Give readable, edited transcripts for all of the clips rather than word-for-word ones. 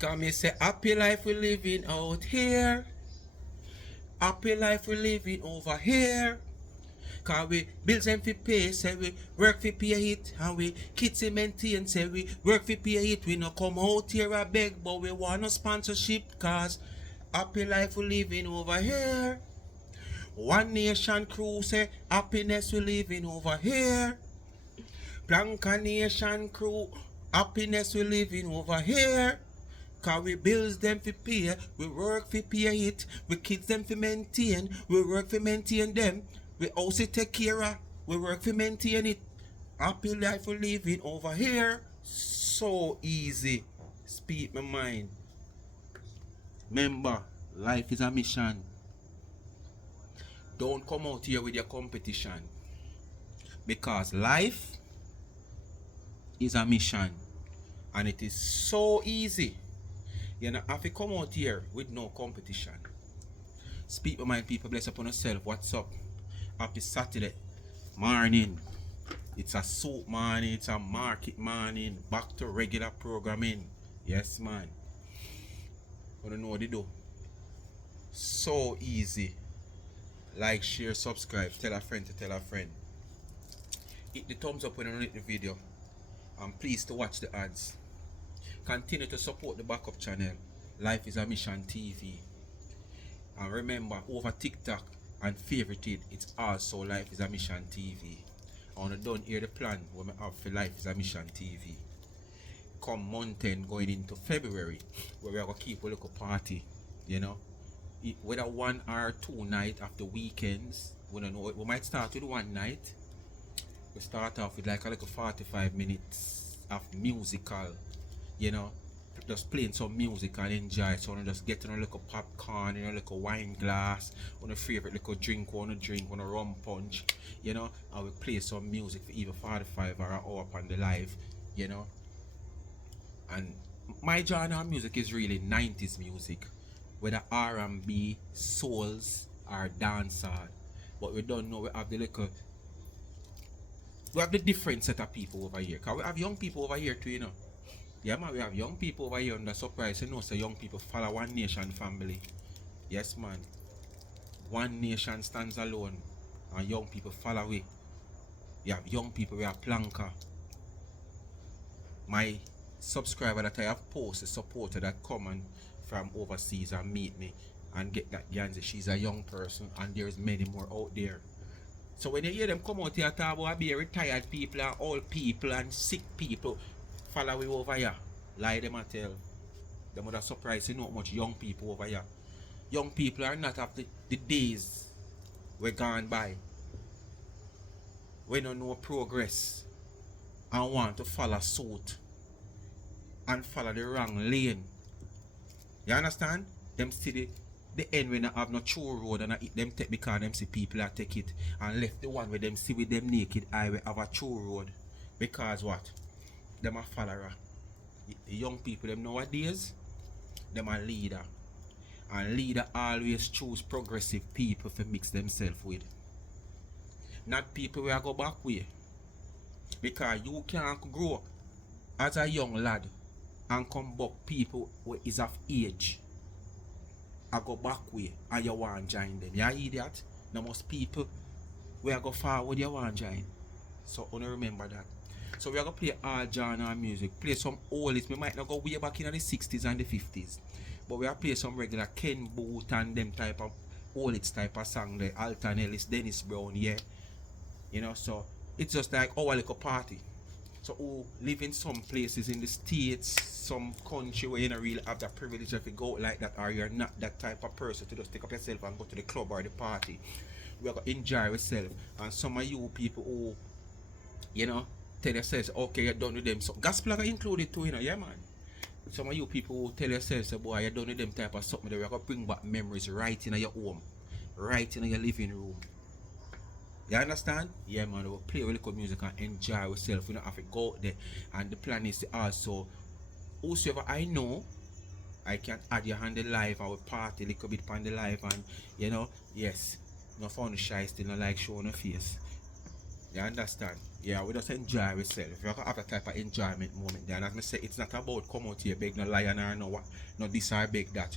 Come me say happy life we living out here. Happy life we living over here. Cause we bills them fi pay, say we work fi pay it. And we kids we maintain, say we work fi pay it. We no come out here a beg, but we want no sponsorship. Cause happy life we living over here. One Nation crew say happiness we living over here. Blanca Nation crew, happiness we living over here. Cause we bills them fi pay, we work fi pay it, we kids them fi maintain, we work fi maintain them, we also take care of, we work fi maintain it. Happy life we living over here. So easy. Speak my mind. Remember, life is a mission. Don't come out here with your competition. Because life is a mission. And it is so easy. You know, have to come out here with no competition. Speak my mind, people. Bless upon yourself. What's up? Happy Saturday morning. It's a soup morning. It's a market morning. Back to regular programming. Yes, man. You don't know what they do. So easy. Like, share, subscribe. Tell a friend to tell a friend. Hit the thumbs up when you like the video. And please to watch the ads. Continue to support the backup channel, Life is a Mission TV. And remember, over TikTok and favorite it, it's also Life is a Mission TV. I want to don't hear the plan what I have for Life is a Mission TV. Come month end going into February, where we are going to keep a little party, you know. Whether 1 or 2 nights after weekends, we don't know. We might start with 1 night. We start off with like a little 45 minutes of musical, you know, just playing some music and enjoy. So you just getting a little popcorn, you know, a little wine glass, on a favorite little drink, on a rum punch, you know, and we play some music for either 45 or an hour upon the live, you know. And my genre of music is really 90s music, whether R&B, souls, or dancehall. But we don't know, we have the different set of people over here. Cause we have young people over here too, you know. Yeah, man, we have young people over here, and the surprise, you know, so young people follow One Nation family. Yes, man. One Nation stands alone, and young people follow we. You have young people, we have Planka. My subscriber that I have posted, supporter that come and from overseas and meet me and get that Ganzi. She's a young person, and there's many more out there. So when you hear them come out here talk about be retired people and old people and sick people, follow we over here. Lie them and tell. Them would have surprised you know how much young people over here. Young people are not after the days we're gone by. We don't know progress and want to follow suit and follow the wrong lane. You understand? Them see the end when they have no true road and I eat them take because them see people that take it and left the one where them see with them naked eye we have a true road. Because what? Them a follower. The young people them nowadays, them a leader. And leader always choose progressive people to mix themselves with. Not people where go back way. Because you can't grow as a young lad and come back people who is of age. I go back way and you want to join them. You idiot? Now most people where go forward you want to join. So only remember that. So we are going to play all genre music. Play some oldies. We might not go way back in the 60s and the 50s. But we are play some regular Ken Boothe and them type of oldies type of song. The Alton Ellis, Dennis Brown, yeah. You know, so it's just like our little party. So who live in some places in the States, some country where you don't really have that privilege if you go like that, or you're not that type of person to just take up yourself and go to the club or the party. We are going to enjoy yourself. And some of you people who, you know, tell yourselves, okay, you're done with them. So gospel are included too, you know, yeah, man. Some of you people who tell yourselves, boy, you're done with them type of something, we're going to bring back memories right in your home, right in your living room. You understand? Yeah, man, we'll play with little music and enjoy ourselves. We don't have to go out there. And the plan is to also, whosoever I know, I can add your hand the live, I will party a little bit on the live, and, you know, yes, no fun shy, still not like showing a face. You understand? Yeah, we just enjoy ourselves. If you have a type of enjoyment moment there, and as I say, it's not about come out here beg no lion or no what, no this or beg that.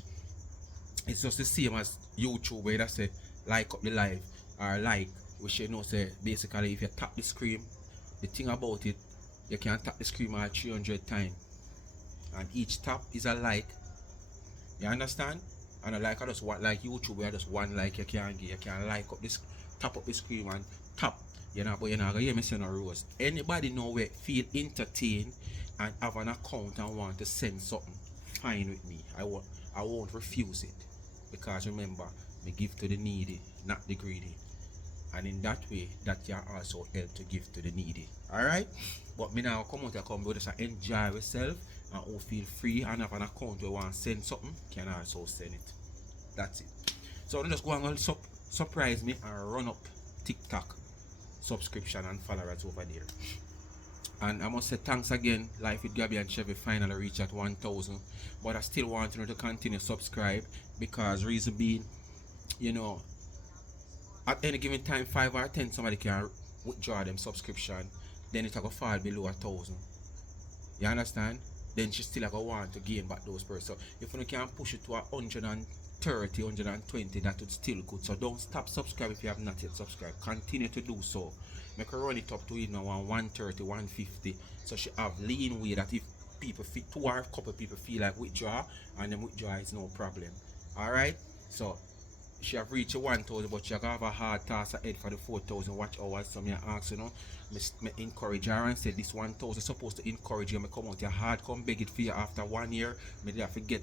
It's just the same as YouTube where they say like up the live or like, we should know say basically if you tap the screen, the thing about it, you can tap the screen 300 times, and each tap is a like. You understand? And I like I just want like YouTube where just one like you can get, you can like up this, tap up the screen and tap. You know, but you're not gonna hear me say no rules. Anybody know where feel entertained and have an account and want to send something, fine with me. I won't refuse it. Because remember, me give to the needy, not the greedy. And in that way, that you also help to give to the needy. Alright? But me now come out and come with just enjoy yourself and who feel free and have an account where you want to send something, can also send it. That's it. So I'm just go and surprise me and run up TikTok subscription and followers over there. And I must say thanks again, Life with Gabby and Chevy finally reached at 1,000. But I still want you to continue subscribe because reason being, you know, at any given time 5 or 10 somebody can withdraw them subscription, then it will fall below 1,000. You understand? Then she still go want to gain back those persons. So if you can push it to 130, 120, that would still good. So don't stop subscribing if you have not yet subscribed. Continue to do so. Make her run it up to 130, 150. So she have lean way that if people feel, two or a couple people feel like withdraw, and then withdraw is no problem. Alright? So she have reached 1,000, but she have a hard task ahead for the 4,000 watch hours. So me ask, me encourage her and say this 1,000 supposed to encourage you. Me come out your hard, come beg it for you after 1 year. Me have to get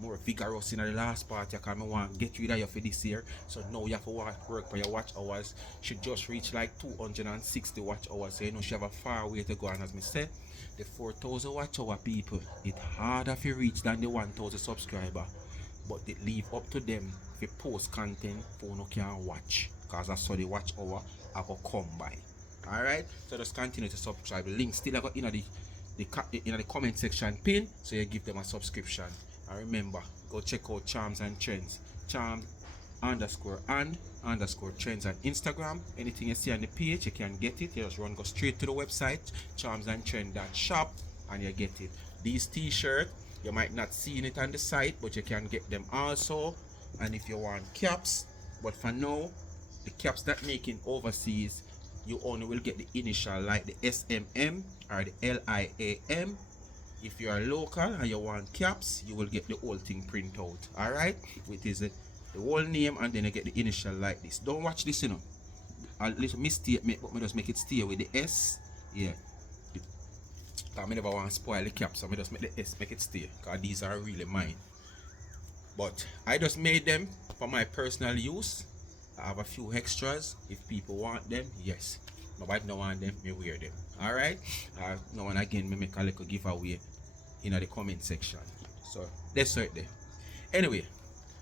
more vigorous in the last part. You can want to get rid of you for this year. So now you have to work for your watch hours. She just reached like 260 watch hours. So she have a far way to go. And as me said, the 4,000 watch hour people, it's harder if you reach than the 1,000 subscriber. But it leave up to them if you post content for no can watch. Because that's how the watch hour I go come by. Alright? So just continue to subscribe. The link still I got in the comment section pin. So you give them a subscription. And remember, go check out Charms and Trends. Charms _and_ trends on Instagram. Anything you see on the page, you can get it. You just go straight to the website, charmsandtrend.shop, and you get it. These t-shirts, you might not see it on the site, but you can get them also. And if you want caps, but for now, the caps that making overseas, you only will get the initial like the SMM or the LIAM. If you are local and you want caps, you will get the whole thing print out. Alright? Which is the whole name, and then you get the initial like this. Don't watch this, a little mistake, but me just make it stay with the S. Yeah. Because I never want to spoil the cap, so I just make the S, make it stay. Because these are really mine. But I just made them for my personal use. I have a few extras. If people want them, yes. Nobody don't want them, me wear them. Alright? Now and again, me make a little giveaway in the comment section. So that's right there. Anyway,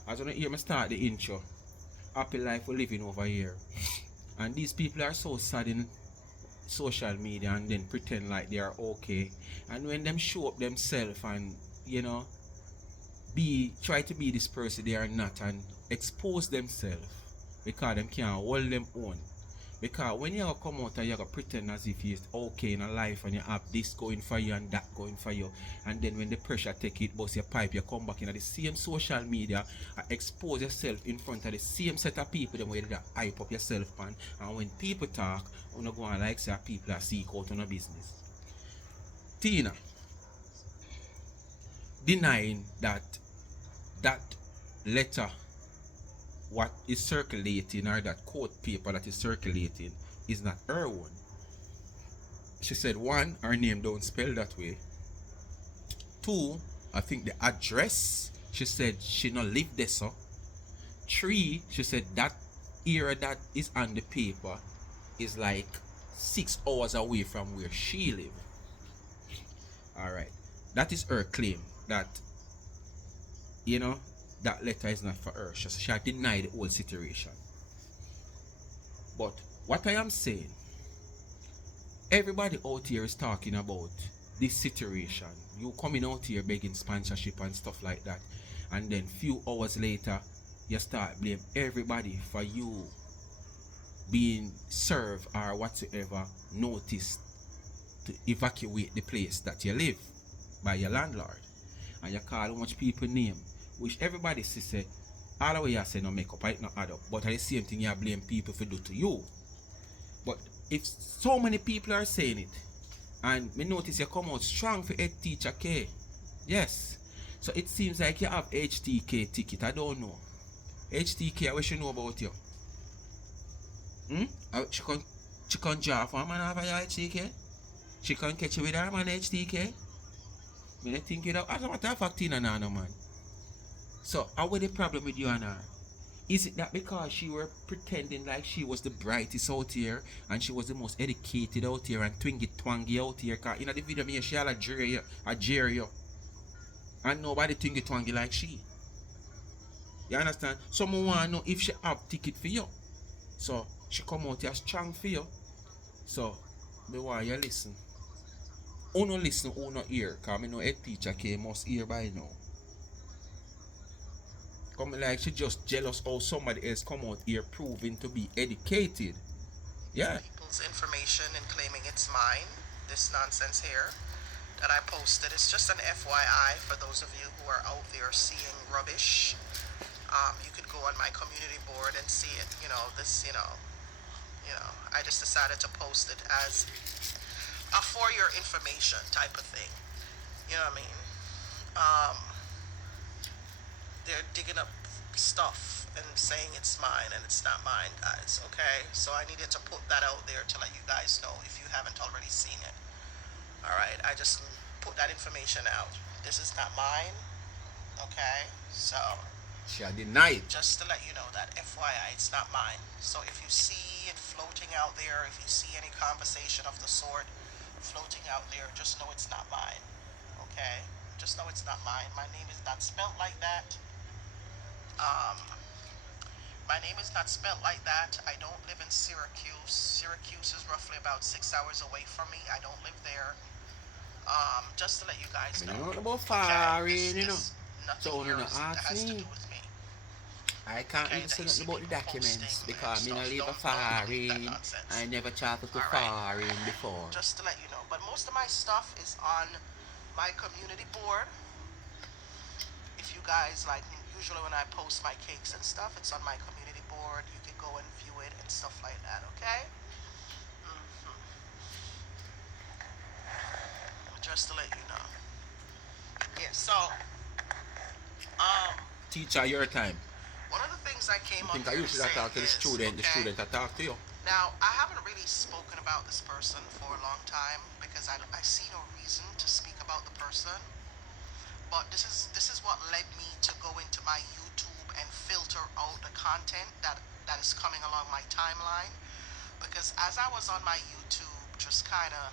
as you hear me start the intro, happy life we're living over here. And these people are so sad in social media and then pretend like they are okay. And when them show up themselves and try to be this person they are not and expose themselves because them can't hold them own. Because when you come out and you pretend as if you're okay in a life and you have this going for you and that going for you, and then when the pressure take it, bust your pipe, you come back in the same social media and expose yourself in front of the same set of people them where you hype up yourself and when people talk, you don't go on like say people are seek out on a business. Tina denying that letter what is circulating or that court paper that is circulating is not her one. She said, 1, her name don't spell that way. 2, I think the address, she said she not live there, so. 3, she said that area that is on the paper is like 6 hours away from where she live. Alright, that is her claim that that letter is not for her. She denied the whole situation. But what I am saying, everybody out here is talking about this situation. You coming out here begging sponsorship and stuff like that, and then few hours later you start blame everybody for you being served or whatsoever notice to evacuate the place that you live by your landlord. And you call how much people name, which everybody say, all the way you say no make up, it not add up. But at the same thing you blame people for do to you. But if so many people are saying it, and me notice you come out strong for H.T.K. Yes. So it seems like you have H.T.K ticket. I don't know. H.T.K, I wish you know about you. She can draw for a man have a H.T.K. She can catch you with her man H.T.K. Me think you know, as a matter of fact, Tina no man. So, how was the problem with you and her? Is it that because she were pretending like she was the brightest out here and she was the most educated out here and twingy twangy out here? Cause in the video, me she all a jeer you, and nobody twingy twangy like she. You understand? Someone want to know if she have ticket for you. So, she come out here strong for you. So, me want you listen. Uno listen, uno hear. Cause me know H.T.K must hear by now. Come like she just jealous how somebody else come out here proving to be educated. Yeah. People's information and claiming it's mine. This nonsense here that I posted. It's just an FYI for those of you who are out there seeing rubbish. You could go on my community board and see it. I just decided to post it as a for your information type of thing. You know what I mean? Um, they're digging up stuff and saying it's mine and it's not mine, guys. Okay, so I needed to put that out there to let you guys know if you haven't already seen it. All right, I just put that information out. This is not mine. Okay, so She a deny it. just to let you know that FYI, it's not mine. So if you see it floating out there, if you see any conversation of the sort floating out there, just know it's not mine. Okay, just know it's not mine. My name is not spelt like that. Um, my name is not spelt like that. I don't live in Syracuse. Syracuse is roughly about 6 hours away from me. I don't live there. Just to let you guys I know. don't know about Okay, foreign, you know. nothing So here no that ask has to me. do with me. I can't Okay, even that say you nothing see about the people posting documents and because me not stuff. live a Don't believe that foreign. nonsense. I never traveled to All right, foreign before. just to let you know. But most of my stuff is on my community board. If you guys like, usually when I post my cakes and stuff, it's on my community board. You can go and view it and stuff like that. Okay. Just to let you know. Yeah. So, um, Teacher, your time. one of the things I came I on think I here to usually say talk to is, the okay, student I talk to you. now I haven't really spoken about this person for a long time because I see no reason to speak about the person. But this is what led me to go into my YouTube and filter out the content that is coming along my timeline. Because as I was on my YouTube, just kind of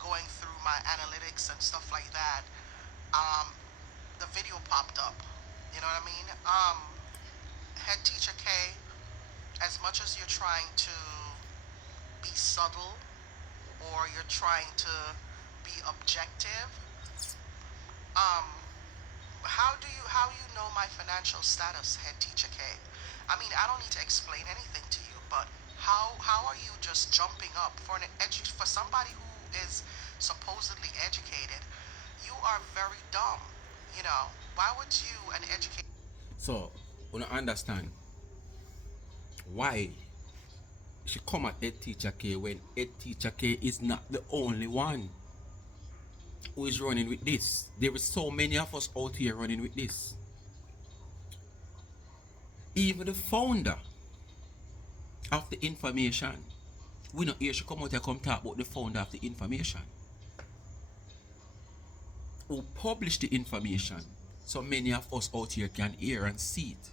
going through my analytics and stuff like that, um, the video popped up. You know what I mean? Head teacher K, as much as you're trying to be subtle or you're trying to be objective, um, how you know my financial status, head teacher K? I mean, I don't need to explain anything to you, but how are you just jumping up for for somebody who is supposedly educated? You are very dumb. You know, why would you, an educated So, you don't understand why she come at H.T.K when H.T.K is not the only one who is running with this. There is so many of us out here running with this. Even the founder of the information, we not hear she come out here come talk about the founder of the information who published the information so many of us out here can hear and see it.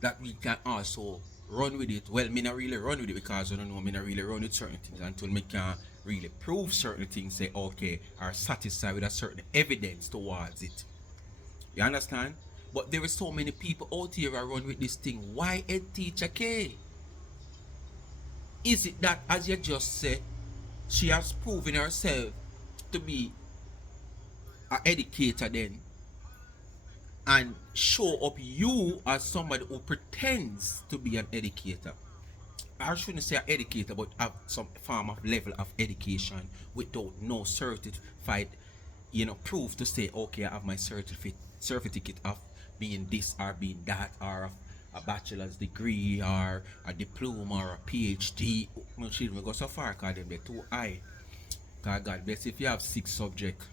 That we can also run with it. Well, me not really run with it because I don't know, me not really run with certain things until me can really prove certain things, say okay, are satisfied with a certain evidence towards it. You understand? But there are so many people out here who run with this thing. Why a teacher K? Is it that, as you just said, she has proven herself to be an educator then? and show up you as somebody who pretends to be an educator. I shouldn't say an educator, but have some form of level of education without no certified, proof to say, okay, I have my certificate of being this or being that, or a bachelor's degree or a diploma or a PhD. No, she don't go so far because they're too high. Cause God bless if you have 6 subjects.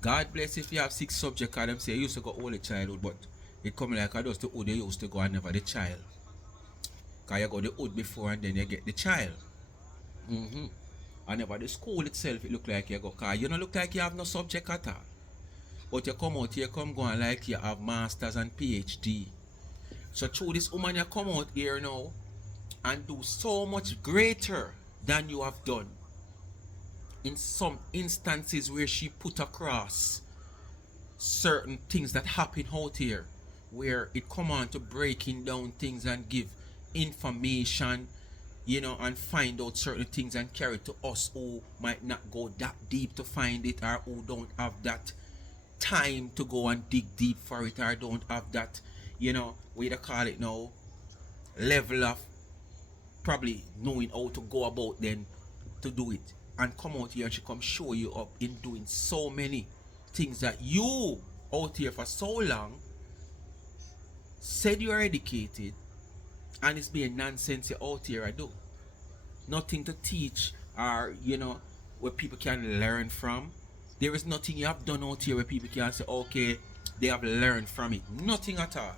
God bless if you have 6 subjects. Cause them say you used to go all the childhood, but it come like I just the hood you used to go and never the child. Cause you go the hood before and then you get the child. Mm-hmm. And never the school itself it look like you go. Cause you don't look like you have no subject at all. But you come out here, come going like you have masters and PhD. So through this woman you come out here now and do so much greater than you have done. In some instances where she put across certain things that happen out here, where it come on to breaking down things and give information, and find out certain things and carry to us who might not go that deep to find it, or who don't have that time to go and dig deep for it, or don't have that, what they call it now, level of probably knowing how to go about then to do it, and come out here and she come show you up in doing so many things that you out here for so long said you are educated, and it's being nonsense you out here I do nothing to teach, or where people can learn from. There is nothing you have done out here where people can say, okay, they have learned from it. Nothing at all.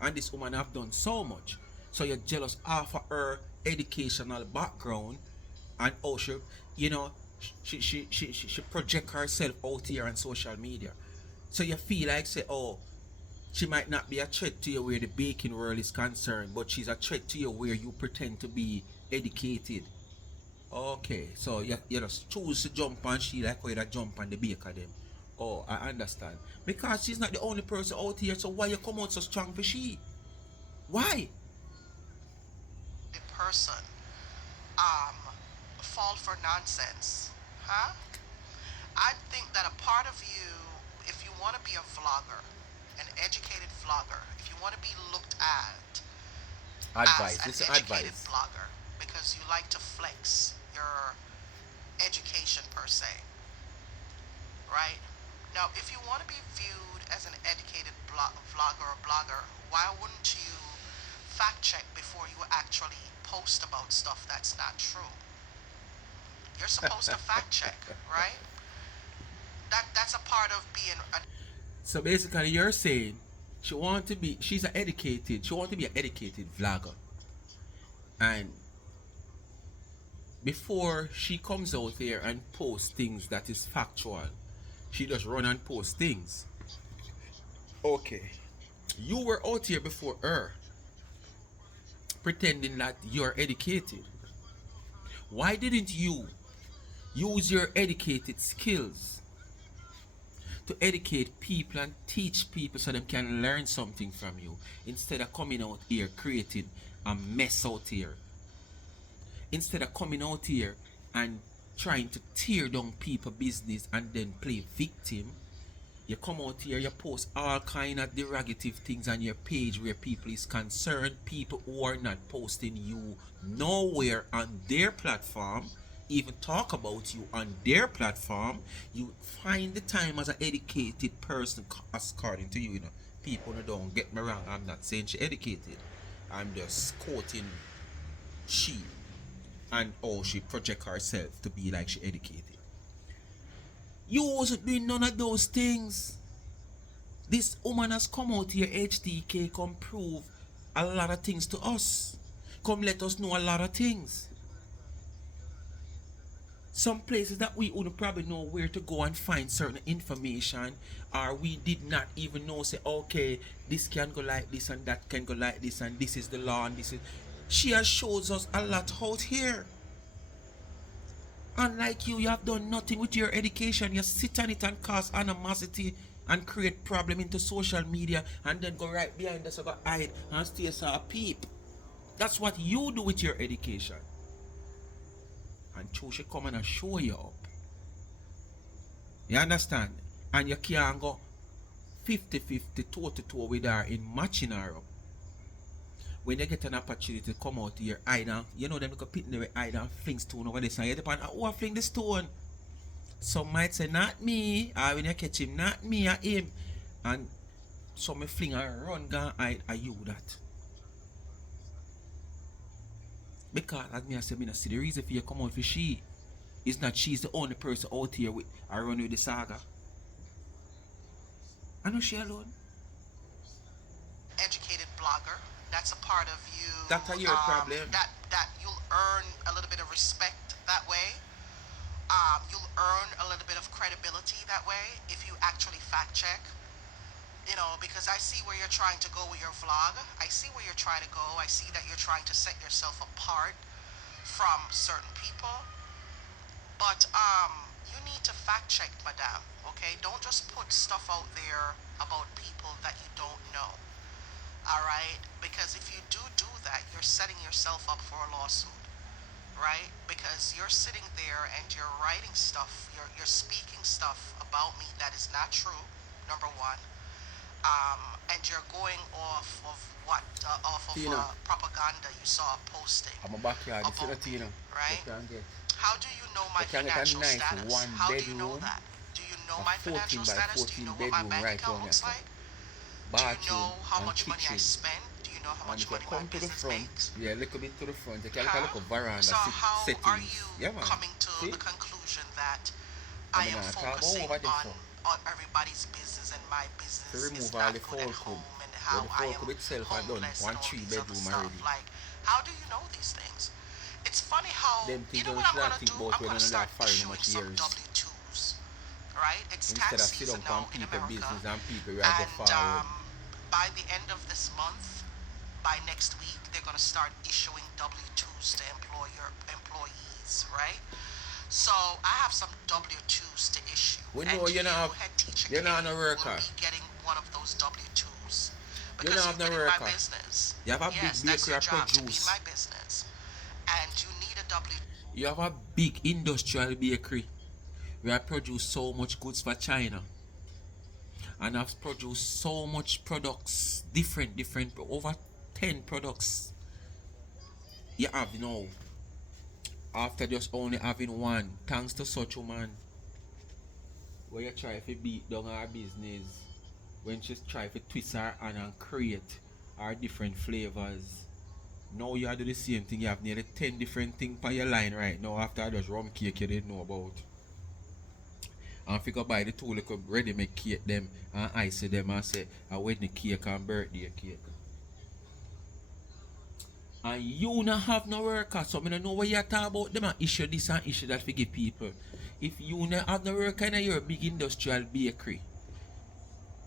And this woman have done so much. So you're jealous of her educational background and how she, she project herself out here on social media. So you feel like say, oh, she might not be a threat to you where the baking world is concerned, but she's a threat to you where you pretend to be educated. Okay, so you just choose to jump on she like how you jump on the baker them. Oh, I understand. Because she's not the only person out here, so why you come out so strong for she? Why? The person um fall for nonsense, huh? I think that a part of you, if you want to be a vlogger, an educated vlogger, if you want to be looked at as Advice. an This is educated advice. vlogger because you like to flex your education per se, right? Now, if you want to be viewed as an educated vlogger or blogger, why wouldn't you fact check before you actually post about stuff that's not true? You're supposed to fact check, right? That's a part of being a So basically you're saying she want to be an educated vlogger. And before she comes out there and posts things that is factual, she just run and post things. Okay. You were out here before her, pretending that you're educated. Why didn't you use your educated skills to educate people and teach people so they can learn something from you, instead of coming out here creating a mess out here, instead of coming out here and trying to tear down people business and then play victim? You come out here, you post all kind of derogative things on your page where people is concerned, people who are not posting you nowhere on their platform, even talk about you on their platform. You find the time as an educated person, according to you, People don't get me wrong, I'm not saying she educated. I'm just quoting she and how she project herself to be like she educated. You wasn't doing none of those things. This woman has come out here, H.T.K, come prove a lot of things to us. Come let us know a lot of things. Some places that we wouldn't probably know where to go and find certain information, or we did not even know, say, okay, this can go like this and that can go like this, and this is the law and this is. She has shows us a lot out here. Unlike you have done nothing with your education. You sit on it and cause animosity and create problem into social media, and then go right behind us, go hide and stay as a peep. That's what you do with your education. And so she come and show you up. You understand? And you can't go 50-50 toe-to-toe with her in matching her up. When you get an opportunity to come out here, either, you know them look pitting the either fling stone over this and you depend on who fling the stone. Some might say not me, or when you catch him, not me or him. And some may fling and run gun are you that. Because as me I say, me not see the reason for you come out for she. It's not she's the only person out here with I run with the saga. I know she alone. Educated blogger. That's a part of you. That's your problem. That you'll earn a little bit of respect that way. You'll earn a little bit of credibility that way if you actually fact check. You know, because I see where you're trying to go with your vlog. I see where you're trying to go. I see that you're trying to set yourself apart from certain people. But you need to fact check, madam. Okay, don't just put stuff out there about people that you don't know. All right, because if you do that, you're setting yourself up for a lawsuit. Right? Because you're sitting there and you're writing stuff, you're speaking stuff about me that is not true. Number one. And you're going off of what? Off of propaganda you saw posting. I'm a backyard, about you know, right? get. How do you know my financial nice status? How do you know that? Do you know my financial status? Do you know what my bank account looks like? Do you know how much money I spend? Do you know how much money my business makes? Yeah, a little bit to the front. You can look a veranda. So how settings. are you Yeah, coming to the conclusion that I am focusing on everybody's business and my business is not good at home and how I am itself homeless and all these other stuff? already. Like, how do you know these things? It's funny how, Them you know things what I'm don't going to do? think about I'm when going to another start foreign issuing much some years. W-2s, right? It's Instead tax of sit season down now in people America. business and people where I go And forward. by the end of this month, by next week, they're going to start issuing W-2s to employees, right? So I have some W-2s to issue. We and know you you, not H.T.K, you're not a worker. will be getting one of those W-2s. You're Because not you've no been in worker. my business. You have a Yes, big that's bakery your job, to be in produce. my business. And you need a W. You have a big industrial bakery where I produce so much goods for China. And I've produced so much products, different, over 10 products. You have now, after just only having one, thanks to such a man, where you try to beat down our business, when she try to twist her hand and create our different flavors. Now you do the same thing, you have nearly 10 different things on your line right now after I just rum cake you didn't know about. And figure buy the two little ready make cake them and ice them and say a wedding cake and birthday cake. And you not have no worker, so I don't know what you talk about them and issue this and issue that for give people. If you not have no worker in your big industrial bakery,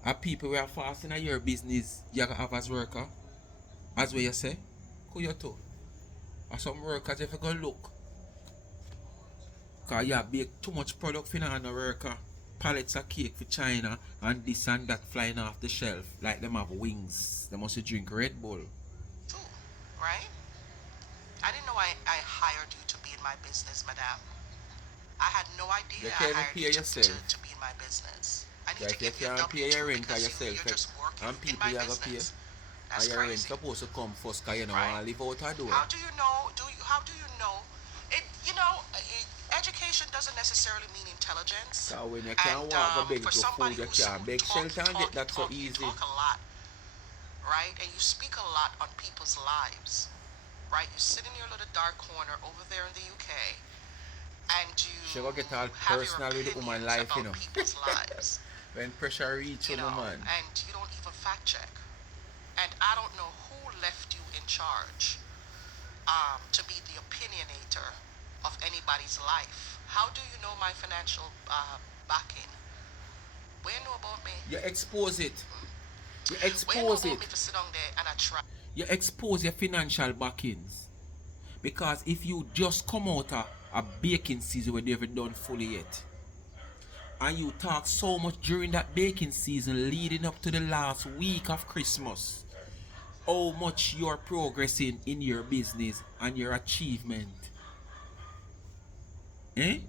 and people who are fast in your business, you can have as worker. As what you say, who you to? Or some workers if you go look. Because you have bake too much product for no worker. Pallets of cake for China and this and that flying off the shelf like them have wings. They must drink Red Bull. Too, right? I didn't know I hired you to be in my business, madame. I had no idea You I can't hired pay you yourself. to be in my business. I need Yeah, to if you give you a can't pay W-2 your rent because yourself, you're just working and in people my you have to pay. business. That's And your rent crazy. supposed to come first because you don't Right? want to live out a door. How do you know? How do you know? Education doesn't necessarily mean intelligence. So when you can't And walk go beg for for somebody food, you who's can't who beg shelter and get that so you easy. talk a lot, right? And you speak a lot on people's lives, right? You sit in your little dark corner over there in the UK, and She you go get all have your personal with the woman opinions life, you about know. people's lives, When pressure reach you on know, woman. and you don't even fact check. And I don't know who left you in charge to be the opinionator of anybody's life. How do you know my financial backing? Where you know about me? You expose it. You Where you know expose about it. me to sit down there and I try? You expose your financial backings. Because if you just come out a baking season where they haven't done fully yet, and you talk so much during that baking season leading up to the last week of Christmas, how much you're progressing in your business and your achievement. Eh?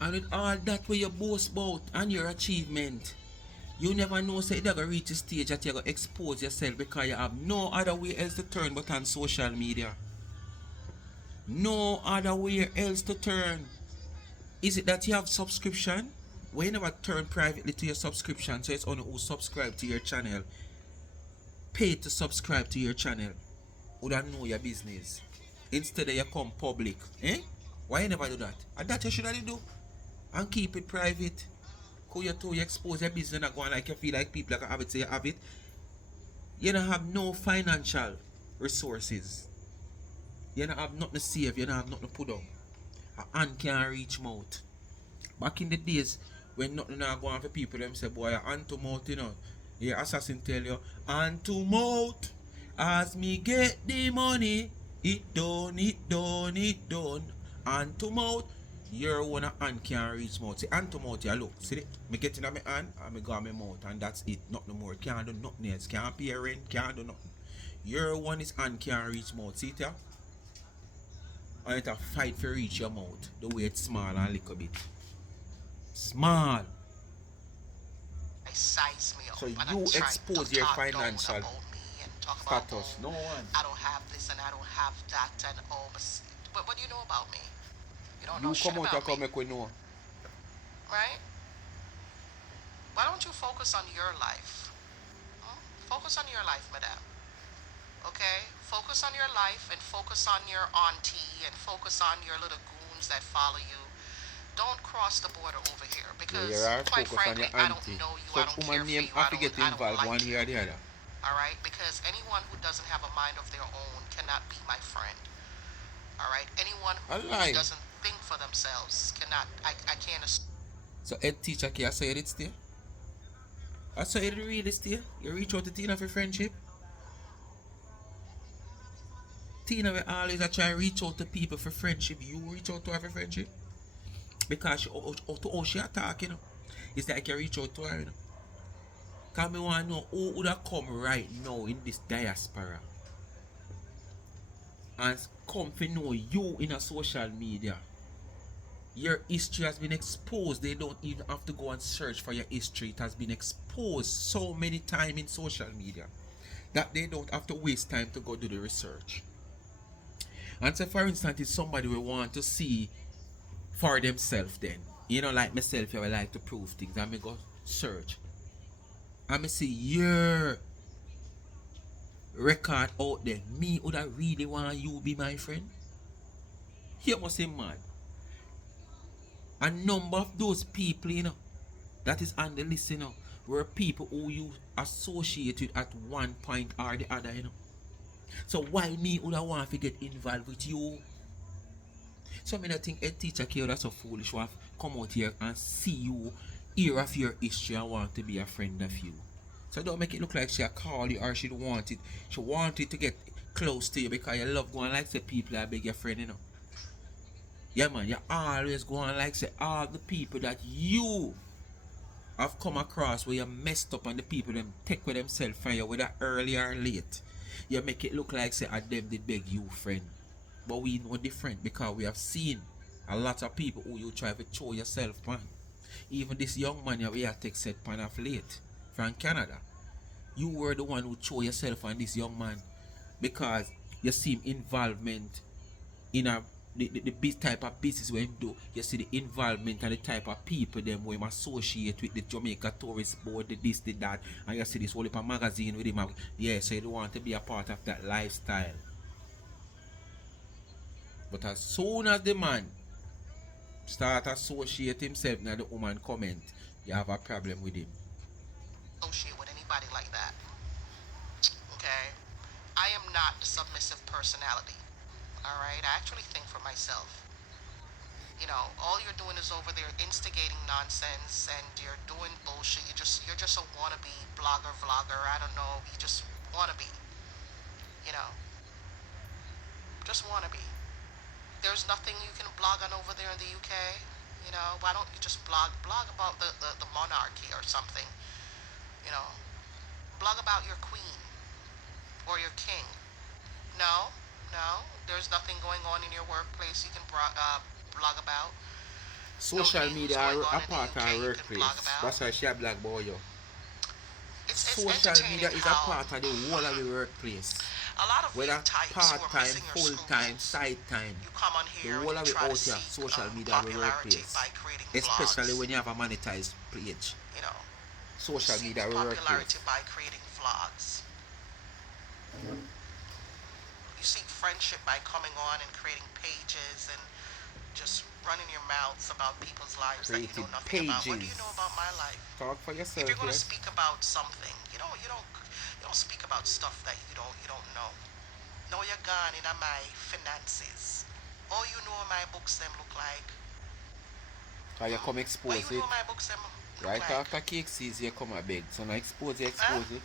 And with all that where you boast about and your achievement, You never know, say you're going to reach a stage that you're going to expose yourself because you have no other way else to turn but on social media. No other way else to turn. Is it that you have subscription? Well, you never turn privately to your subscription, so it's only who subscribe to your channel. Pay to subscribe to your channel. Who don't know your business. Instead of you come public. Eh? Why you never do that? And that you should have do. And keep it private. Cause you expose your business and go on like you feel like people like have it, say you have it. You don't have no financial resources. You don't have nothing to save, you don't have nothing to put up. A hand can't reach mouth. Back in the days when nothing not going on for people, them say, boy, your hand to mouth, you know. Your assassin tell you, hand to mouth. As me get the money, it done, it done, it done. Hand to mouth. Your one hand can't reach mouth. See, hand to mouth, you look. See it? Me get in my hand and me go on my mouth and that's it. Nothing more. Can't do nothing else. Can't pay rent. Can't do nothing. Your one is hand can't reach mouth. See it? Yeah? And it a fight for reach your mouth. The way it's small and little bit. Small. Size me up. So And I you try expose to your talk down financial about me and talk about, status. oh, No one. I don't have this and I don't have that and oh, but what do you know about me? You don't know You shit come out about and me, come make we know. right? Why don't you focus on your life? Hmm? Focus on your life, madame. Okay? Focus on your life and focus on your auntie and focus on your little goons that follow you. Don't cross the border over here Yeah, you because, are quite focus on your frankly, I don't auntie. know you. I Such don't care woman for name you. have to get I don't involved one like here you. or the other. All right? Because anyone who doesn't have a mind of their own cannot be my friend. All right? Anyone A who lie. doesn't think for themselves cannot. I can't assume. So H.T.K, I said it still. I said it really still. You reach out to Tina for friendship. Tina will always try to reach out to people for friendship. You reach out to her for friendship. Because she, to how she attack, you know. It's like you reach out to her, you know. Because me want to know who would have come right now in this diaspora and come to know you in a social media. Your history has been exposed. They don't even have to go and search for your history. It has been exposed so many times in social media that they don't have to waste time to go do the research. And so, for instance, if somebody will want to see for themselves, then, you know, like myself, I would like to prove things. I may go search. I may see your record out there. Me, would I really want you be my friend? You must say mad. A number of those people, you know, that is on the list, you know, were people who you associate with at one point or the other, you know. So why me would I want to get involved with you? So I mean, I think a teacher care that's so foolish want come out here and see you, hear of your history and want to be a friend of you. So don't make it look like she call you or she don't want it. She wanted to get close to you because you love going like say people that beg your friend, you know. Yeah man, you always going like say all the people that you have come across where you messed up and the people them take with themselves from you whether early or late. You make it look like say them did beg you friend. But we know different because we have seen a lot of people who you try to show yourself man. Even this young man we have take set pan of late from Canada. You were the one who show yourself on this young man because you see him involvement in the type of business we him do. You see the involvement and the type of people them we him associate with the Jamaica Tourist Board, the this, the that, and you see this whole heap of magazine with him. Yeah, so you don't want to be a part of that lifestyle. But as soon as the man start associate himself now the woman comment, you have a problem with him. Associate with anybody like that. Okay? I am not the submissive personality. All right? I actually think for myself. All you're doing is over there instigating nonsense and you're doing bullshit. You're just a wannabe blogger, vlogger. I don't know. You just wannabe. You know, just wannabe. There's nothing you can blog on over there in the UK. Why don't you just blog about the monarchy or something? You know, blog about your queen or your king. No, no. There's nothing going on in your workplace you can blog about. No Social news media going are on a in the part of UK her you can blog workplace. about. That's why she a black boy yo. it's social entertaining media is a how part of the whole of the workplace. a lot of you Whether types who are part-time, missing your full-time, scruples, side-time, you come on the here and whole you of it try to out here, seek social media of the popularity by workplace. creating Especially vlogs. when you have a monetized page. You know, you Social seek media of the popularity workplace. by creating vlogs. You seek friendship by coming on and creating pages and just running your mouths about people's lives that you know Created nothing about. What do you know about pages. my life? Talk for If you're yourself, going to yes. speak about something, you don't speak about stuff that you don't know. Know you're gone in my finances. All you know my books them look like. Cause you come What you expose know it. my books them look Right like. after cake sees you come a beg. So now Huh? expose it.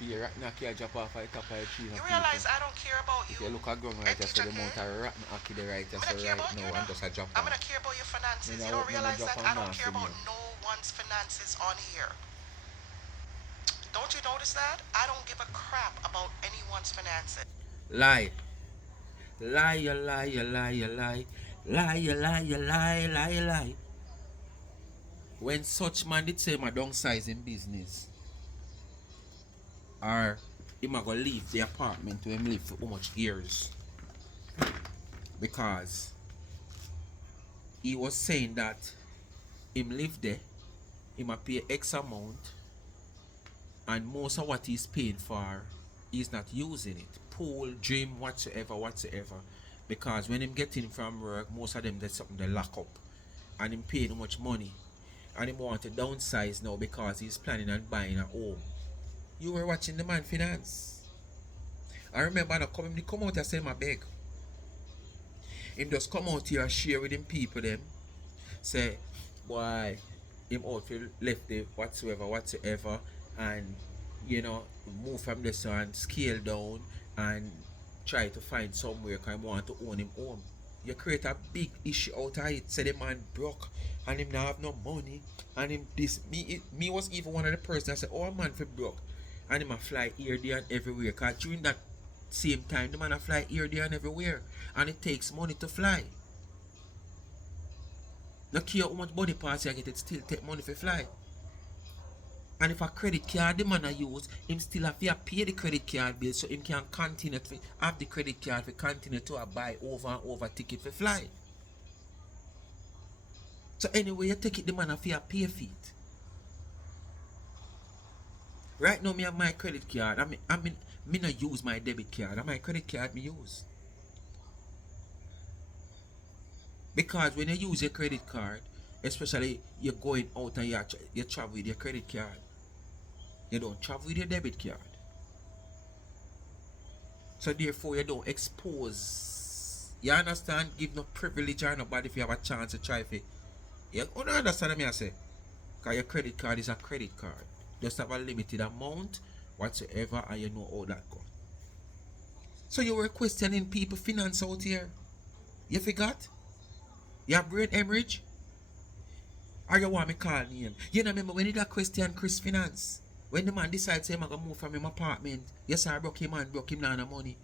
Be a rotten aki a drop off at the top of the tree You and people. realize I don't care about If you, you look at ground right, so the H.T.K. amount of rotten aki the right, I'm so gonna care right about you now and now. just a drop I'm gonna off. care about your Me finances. You now don't hope none a realize drop that off I don't care nasty about near. no one's finances on here. Don't you notice that? I don't give a crap about anyone's finances. Lie. Lie, you lie, you lie, you lie. Lie, you lie, you lie, lie, you lie. When such man did say my downsize in business, or him a go leave the apartment where him live for how much years? Because he was saying that him live there, him a pay X amount, and most of what he's paying for, he's not using it. Pool, gym, whatsoever. Because when him getting from work, most of them there's something they lock up. And him paying much money. And him want to downsize now because he's planning on buying a home. You were watching the man finance. I remember now come out and say my beg. Him just come out here and share with him people them. Say, boy, him out for left the whatsoever and move from this and scale down and try to find somewhere because I want to own him home. You create a big issue out of it. Say the man broke and him not have no money and him this me was even one of the person that said, oh man for broke and him a fly here there and everywhere because during that same time the man a fly here there and everywhere and it takes money to fly. No care how much body parts you get, it still take money for fly. And if a credit card the man a use, him still have to pay the credit card bill so him can continue to have the credit card to continue to buy over and over ticket for fly. So anyway, you take it, the man have to pay for it. Right now, me have my credit card. Me not use my debit card. And my credit card me use. Because when you use your credit card, especially you're going out and you travel with your credit card, you don't travel with your debit card. So therefore you don't expose. You understand? Give no privilege or nobody if you have a chance to try for. You don't understand what I say? Because your credit card is a credit card. Just have a limited amount, whatsoever, and you know how that go. So you were questioning people finance out here. You forgot? You have brain hemorrhage? Or you want me call name? You know remember when you that question Chris Finance? When the man decides him gonna move from him apartment, yes I broke him and broke him down the money.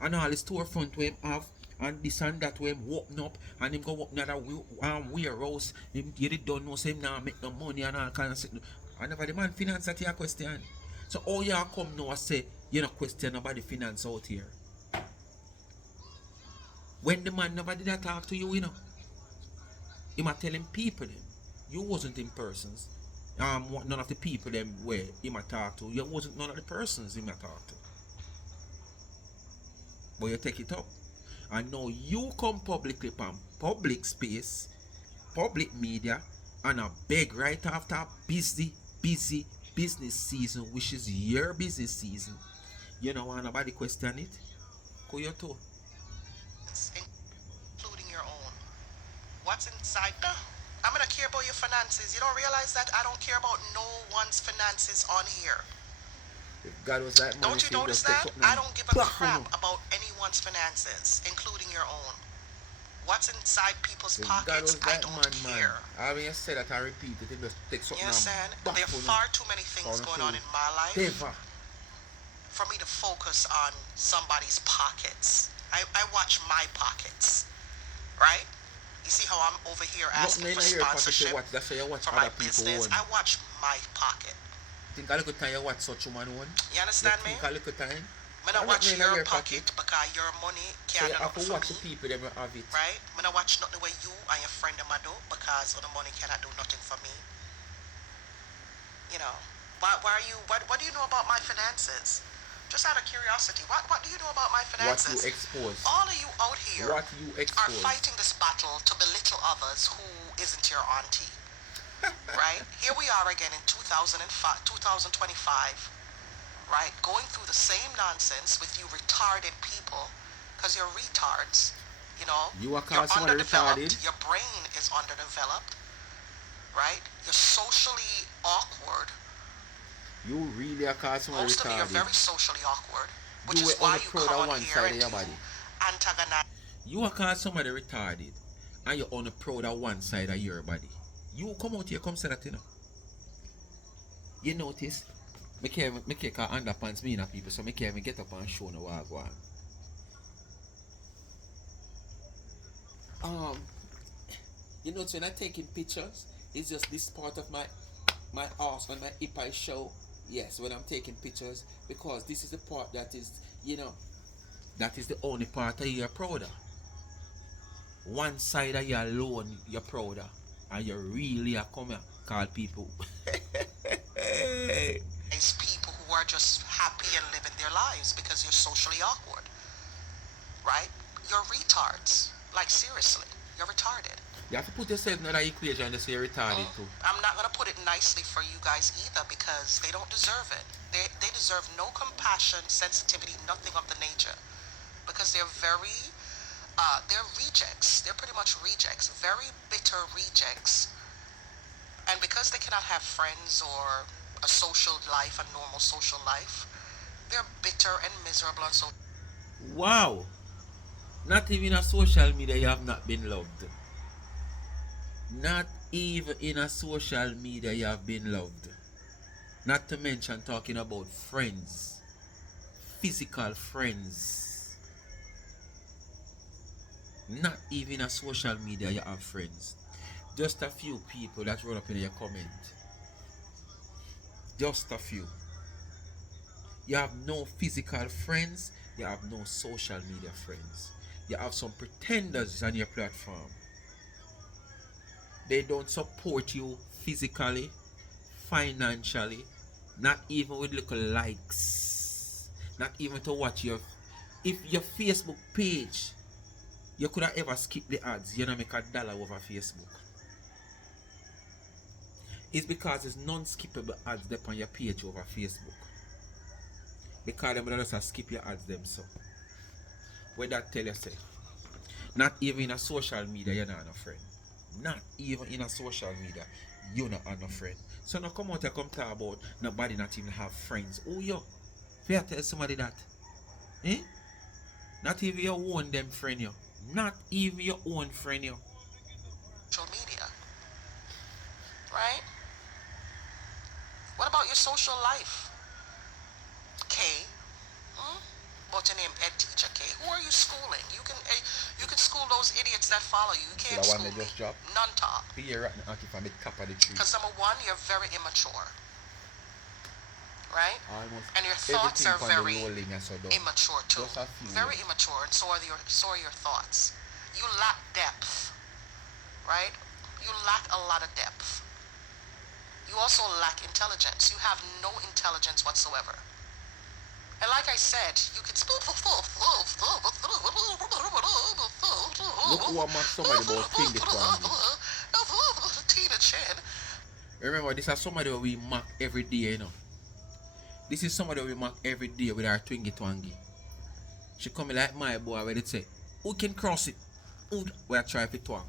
And all the storefront we him have and this and that we him open up and him go up another warehouse. Him get it done no say him now make no money and all kind of shit. I never the man finance that your question. So all y'all come now and say you not question about the finance out here. When the man never did that talk to you, he might telling people them. You wasn't in persons. None of the people them where he might talk to. You wasn't none of the persons he might talk to. But you take it up. And now you come publicly from public space, public media, and a beg right after a busy business season, which is your business season. You know want nobody question it? Go your toe. Including your own. What's inside? I'm gonna care about your finances. You don't realize that I don't care about no one's finances on here. If God was like man, Don't if you he notice just take that? something I and don't give a back on crap him. about anyone's finances, including your own. What's inside people's If God pockets, was I like don't man. care. I mean, you say that I repeat it, he just take You something and understand? back There are on him. far too many things Corner going on two. in my life Never. for me to focus on somebody's pockets. I watch my pockets, right? You see how I'm over here Nothing asking for in your pocket you sponsorship watch. That's why you watch for my other people business? own. I watch my pocket. Think a little time you watch such woman own. You You understand me? think a little time. When I And nothing watch in your your pocket pocket. because your money So can't you do have to nothing for watch me, the people that will have it. right? When I watch nothing where you and your friend them do because the money cannot do nothing for me. You know, why are you? What do you know about my finances? Just out of curiosity, what do you know about my What you finances? expose. All of you out here What you are expose. fighting this battle to belittle others who isn't your auntie, right? Here we are again in 2005, 2025, right? Going through the same nonsense with you retarded people, because you're retards. You know, You are you're called somebody retarded. underdeveloped. Your brain is underdeveloped, right? You're socially awkward. You really are called somebody Most of you are retarded. very socially awkward, which You is were on why the you proud come of on one here side of and your you body. antagonize. You are called somebody retarded. And you're on the proud of one side of your body. You come out here, come say that, you know. You notice? Me can't underpants me in a people, so me can't even get up and show no what I go on. You know, when I'm taking pictures, it's just this part of my arse when my hip I show. Yes, when I'm taking pictures, because this is the part that is, you know, that is the only part that you're proud of. One side of you alone you're proud of. And you really are come here, call people. People who are just happy and living their lives because you're socially awkward, right? You're retards. Like, seriously, you're retarded. You have to put yourself in that equation to say you're retarded too. I'm not going to put it nicely for you guys either because they don't deserve it. They deserve no compassion, sensitivity, nothing of the nature. Because they're rejects. They're pretty much rejects, very bitter rejects. And because they cannot have friends or a social life, a normal social life, they're bitter and miserable and so. Wow! Not even a social media you have not been loved. Not even in a social media you have been loved. Not to mention talking about friends. Physical friends. Not even a social media you have friends. Just a few people that run up in your comment. Just a few. You have no physical friends. You have no social media friends. You have some pretenders on your platform. They don't support you physically, financially, not even with little likes, not even to watch your. If your Facebook page, you could have ever skip the ads, you know, make $1 over Facebook. It's because there's non-skippable ads there on your page over Facebook. Because them will just skip your ads them so. What that tell you say? Not even in a social media, you're not a friend. Not even in a social media, you're not a friend. So now come out and come talk about nobody not even have friends. Oh yo, fair tell somebody that. Eh? Not even your own them friend yo. Not even your own friend yo. Social media, right? What about your social life? K. Hmm? What's your name? H.T.K. Who are you schooling? You can school those idiots that follow you. You See can't that one school they me. just drop? None talk. Be here right now if I make top of the tree. Because number one, you're very immature, right? Almost And your thoughts everything are from very the rolling and so done. immature too. Just a few. Very immature, and so are your thoughts. You lack depth, right? You lack a lot of depth. You also lack intelligence. You have no intelligence whatsoever. And like I said, you can. Look who I'm somebody about finger twanging. Tina Chin. Remember, this is somebody we mark every day, you know. This is somebody we mark every day with our twingy twangy. She come like my boy where they say, who can cross it? Who we are trying to twang.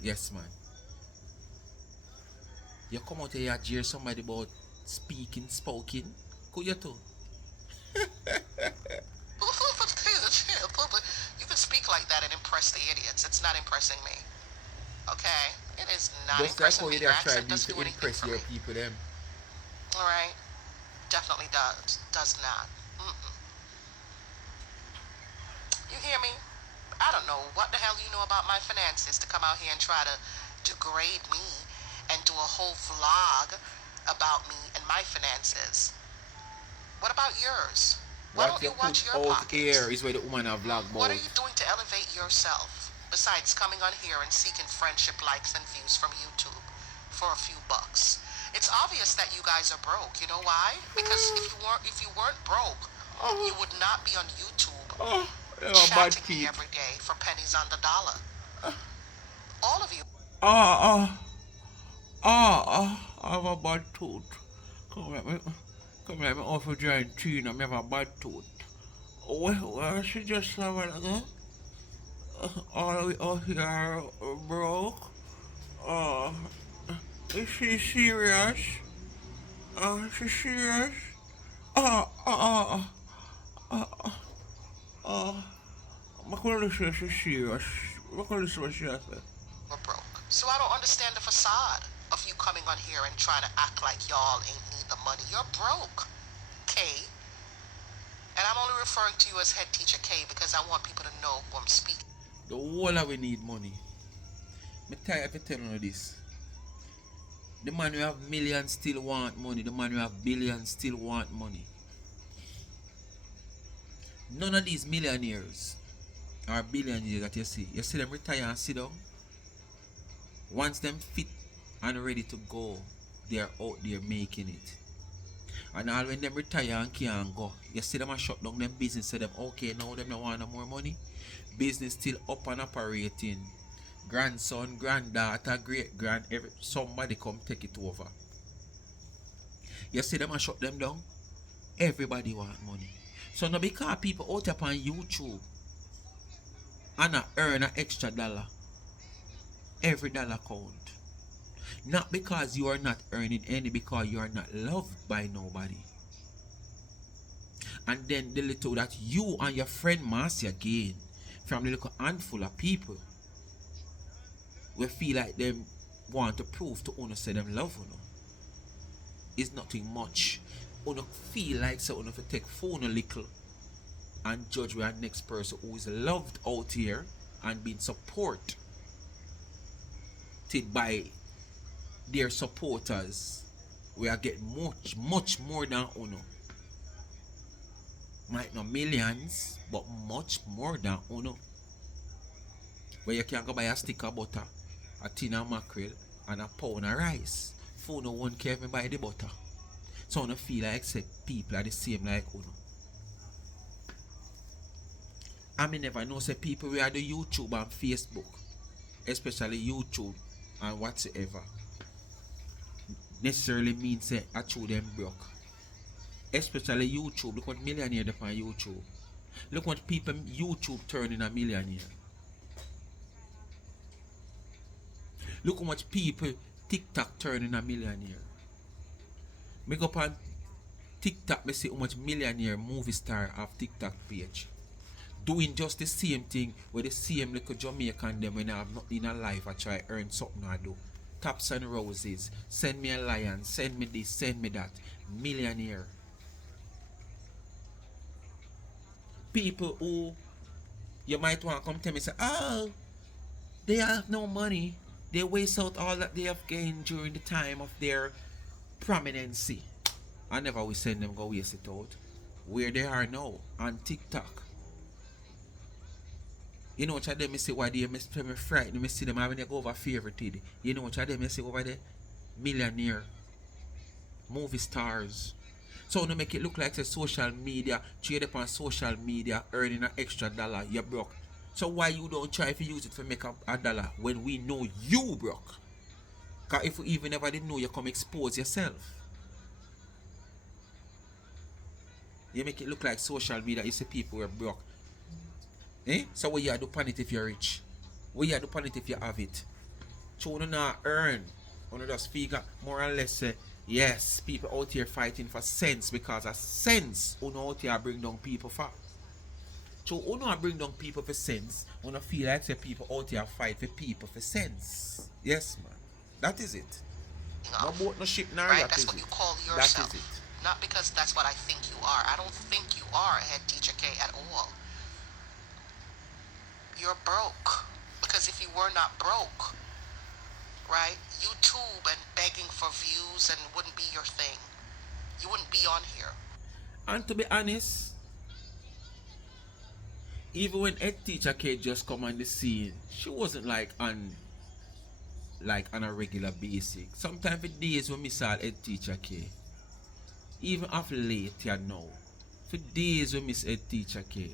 Yes, man. You come out here and jeer somebody about spoken. Could you too? You can speak like that and impress the idiots. It's not impressing me. Okay? It is not Just like impressing how me. you Your there try accent doesn't to do anything impress for your me. people them. Alright? Definitely does. Does not. Mm-mm. You hear me? I don't know what the hell you know about my finances to come out here and try to degrade me and do a whole vlog about me and my finances. What about yours? Why What don't you you put watch your out pockets? here is where the woman have vlog What are about. you doing to elevate yourself besides coming on here and seeking friendship likes and views from YouTube for a few bucks? It's obvious that you guys are broke. You know why? Because if you weren't broke, you would not be on YouTube Oh, they have bad chatting me teeth. every day for pennies on the dollar. All of you. Ah, ah, I have a bad tooth. Come let me, come let me offer giant teen. I have a bad tooth. Well, she just have a all we out here broke. Uh, is she serious? Is she serious? Ah, ah, ah, ah, ah. I couldn't say she's serious. I couldn't say what she said. Were broke. So I don't understand the facade of you coming on here and trying to act like y'all ain't need the money. You're broke, K. And I'm only referring to you as head teacher K because I want people to know who I'm speaking. The whole of we need money. Me tired of telling you this. The man who have millions still want money. The man who have billions still want money. None of these millionaires or billionaires that you see them retire and sit down. Once them fit and ready to go, they are out there making it. And all when them retire and can't go, you see them a shut down them business. Say them okay now them don't want no more money. Business still up and operating. Grandson, granddaughter, great grand, somebody come take it over. You see them a shut them down. Everybody want money. So now because people out up on YouTube and earn an extra dollar, every dollar count. Not because you are not earning any, because you are not loved by nobody. And then the little that you and your friend Marcia gain from the little handful of people we feel like them want to prove to Uno say them love Uno is nothing much. Uno feel like so Uno to take phone a little and judge our next person who is loved out here and being supported by their supporters. We are getting much more than Uno. Might not millions, but much more than Uno. Where you can go buy a stick of butter, a tin of mackerel, and a pound of rice. For no one care even buy the butter. So I don't feel like say people are the same like Uno. I mean never know say people we are the YouTube and Facebook, especially YouTube and whatsoever, necessarily means say I show them broke. Especially YouTube. Look what millionaire they on YouTube. Look what people YouTube turning a millionaire. Look how much people TikTok turning a millionaire. Me go on TikTok, me see how much millionaire movie star have TikTok page. Doing just the same thing with the same little Jamaican them when I have nothing in life I try earn something I do. Taps and roses, send me a lion, send me this, send me that. Millionaire. People who you might want to come tell me say, oh, they have no money. They waste out all that they have gained during the time of their prominency. I never will send them go waste it out. Where they are now on TikTok. You know what I them say why they me frightened. Me see them having to go over favorited. You know what I them say over there? Millionaire. Movie stars. So no make it look like say social media, trade upon social media, earning an extra dollar, you broke. So why you don't try to use it to make a dollar when we know you broke? Cause if we even ever didn't know you come expose yourself. You make it look like social media, you see people were broke. Eh? So what you do upon it if you're rich? What you do upon it if you have it? So you not earn. You just figure more or less say, yes, people out here fighting for sense because of sense. You out here bring down people for. So you know bring down people for sense. You know feel like say people out here fight for people for sense. Yes man. That is it. No Off, boat, no ship, no right? yacht That's is what you it. call That is yourself. it. Not because that's what I think you are. I don't think you are a head teacher K at all. you're broke. Because if you were not broke, right, YouTube and begging for views and wouldn't be your thing. You wouldn't be on here. And to be honest, even when H.T.K just come on the scene, she wasn't like on a regular basic. Sometimes for days when me saw H.T.K, even after late you know, for days when miss H.T.K.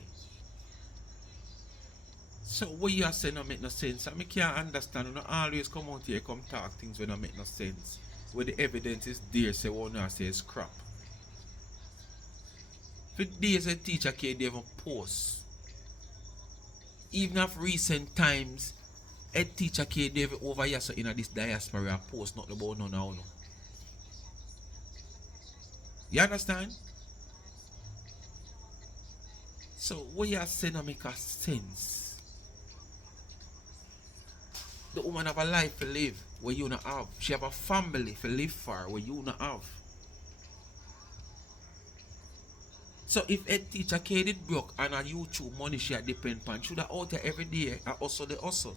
So what you are saying don't make no sense. I can't understand. You don't always come out here come talk things when don't make no sense. Where the evidence is there, say one now says crap. For days H.T.K they even post. Even of recent times, H.T.K they even over here so in this diaspora post not about no now. No. You understand? So what you are saying don't make a sense. The woman have a life to live where you not have. She have a family to live for where you not have. So if H.T.K did broke and a YouTube money she depend on, should have out there every day and also the hustle.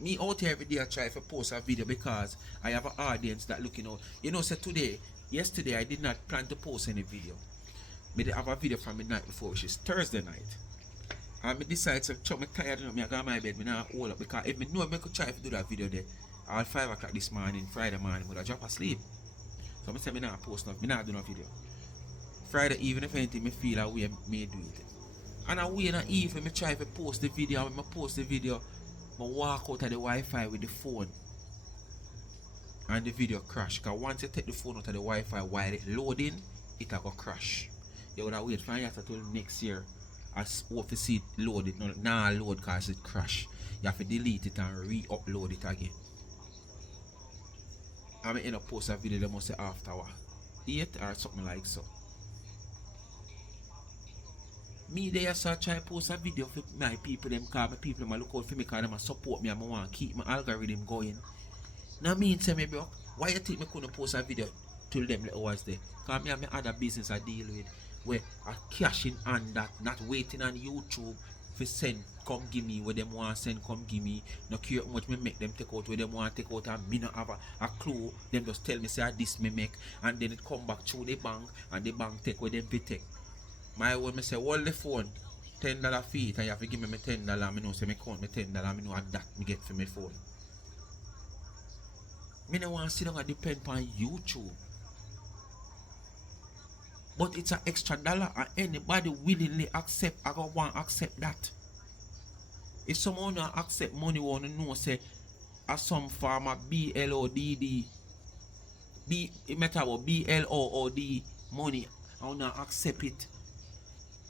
Me out here every day I try to post a video because I have an audience that looking out. You know, so yesterday I did not plan to post any video. I have a video from the night before, which is Thursday night. And I decided to chuck me tired enough, I go to my bed, I not hold up because if I know I could try to do that video there, at 5 o'clock this morning, Friday morning, I would have drop asleep. So I said I not post nothing, I not do no video. Friday evening, if anything, I feel a way I may do it. And I wait in the evening, I try to post the video, and when I post the video, I walk out of the Wi-Fi with the phone. And the video crash. Because once you take the phone out of the Wi-Fi while it's loading, it will crash. You would have wait for you until next year. As hope to see it load it. Now load because it crash. You have to delete it and re-upload it again. I may end up post a video that must say after 8 or something like so. Me there so I try to post a video for my people them cause my people them look out for me because them support me and I want to keep my algorithm going. Now mean say me bro, why you think me couldn't post a video till them little hours there? Because me have my other business I deal with where I cashing on that, not waiting on YouTube for send come give me what them want send come give me. No care how much me make them take out what them want take out and me not have a clue. Them just tell me say this me make and then it come back through the bank and the bank take what them be take. My when me say hold the phone $10 fee and you have to give me $10. I know say me count me $10. I know that me get for my phone. Me no want to sit down and depend on YouTube. But it's an extra dollar and anybody willingly accept, I don't want to accept that. If someone don't accept money, want to know say as some farmer BLODD it matter about BLOOD money, I want to accept it.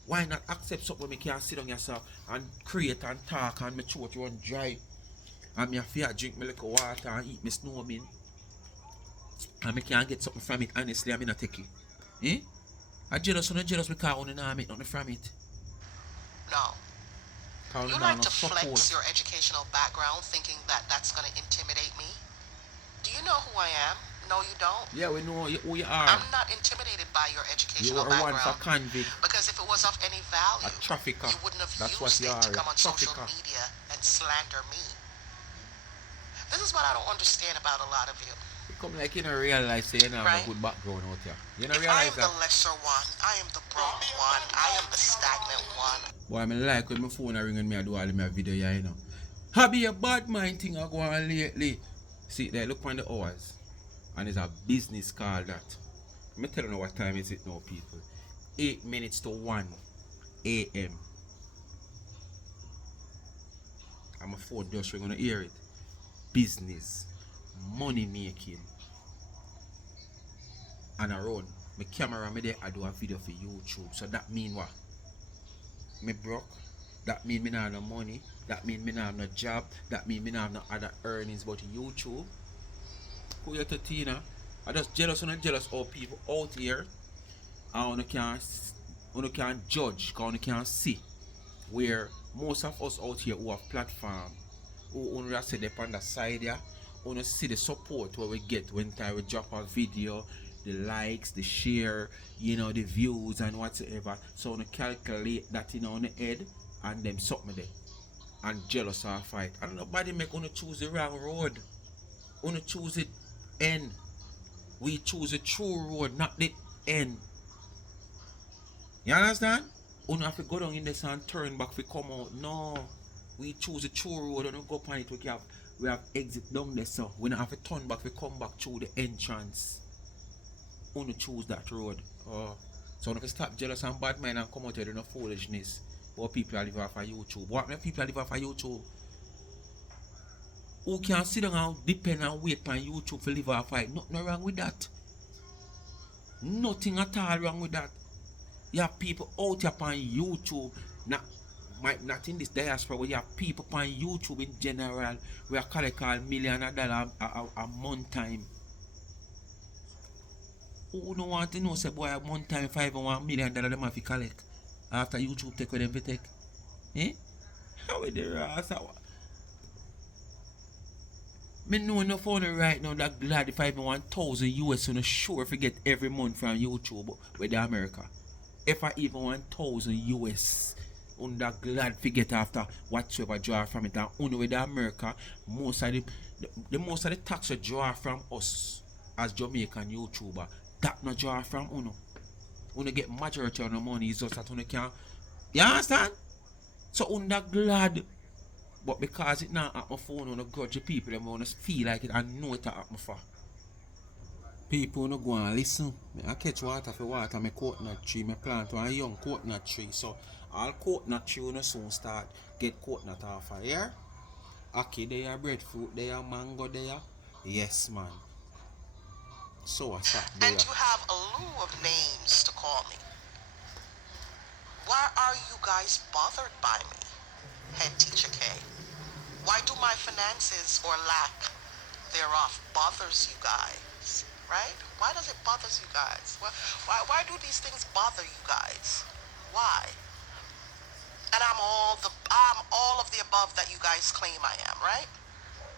Why not accept something when I can sit down yourself and create and talk and my throat run dry and me have to drink my little water and eat my snowman and I can't get something from it honestly I'm not take it. Eh? I'm jealous because I don't make nothing from it. No. Cause You like to flex your educational background thinking that that's going to intimidate me? Do you know who I am? No, you don't. Yeah, we know who you are. I'm not intimidated by your educational You are background. one for convict. Because if it was of any value, A trafficker. you wouldn't have That's used what you it to are, come on social media and slander me. This is what I don't understand about a lot of you. You come like you don't realize say you don't have a good background out here. You don't realize that. I am the lesser one. I am the broke one. I am the stagnant one. Boy, I like when my phone ring and me I do all my video here, you know. Hobby a bad mind thing I go on lately. See there, look on the hours. And there's a business call that. Let me tell you what time is it now, people. 8 minutes to 1 a.m. I'm a phone just ring, gonna hear it. Business, money making, and around. My camera me there, I do a video for YouTube. So that mean what? Me broke. That mean me not have no money. That mean me not have no job. That mean me not have no other earnings but YouTube. Who you to Tina? I just jealous and jealous of people out here. And you can judge, because you can see where most of us out here who have platform, who only sit up on the side here, only see the support where we get when time we drop a video, the likes, the share, you know, the views and whatsoever. So you calculate that on the head and them suck me there. And jealous or fight. And nobody make wanna choose the wrong road. Wanna choose it end. We choose the true road, not the end. You understand? Wanna have to go down in this and turn back to come out. No. We choose the true road and go upon it. We have exit down there, so we don't have to turn back, we come back through the entrance. Wanna choose that road. So if you stop jealous and bad mind and come out here doing no foolishness. What people are living off of YouTube. What many people are living off of YouTube? Who can sit down and depend and wait on YouTube to live off of it? Nothing wrong with that. Nothing at all wrong with that. You have people out here on YouTube, not in this diaspora, but you have people on YouTube in general where collect $1 million a month time. Who don't want to know, say, boy, a month time $5 million them have to collect after YouTube take what them to take? Eh? How is the rest? Me know enough on it right now that glad if I even 1,000 US on a sure if I get every month from YouTube with the America. If I even 1,000 US on that glad to get after whatsoever draw from it. And only with the America, most of the tax you draw from us as Jamaican YouTuber, that no draw from uno. Uno get majority of the money is just that uno can. You understand? So uno that glad. But because it not at my phone, uno grudge people, them wanna feel like it and know it at my for. People no go and listen. I catch water for water, my coconut tree, my plant one young coconut tree. So all coconut tree will soon start get coconut off of here. Okay, there breadfruit, there mango, there. Yes, man. So what's up there? And you have a lieu of names to call me. Why are you guys bothered by me, H.T.K? Why do my finances or lack thereof bothers you guys? Right? Why does it bother you guys? Why do these things bother you guys? Why? And I'm all of the above that you guys claim I am, right?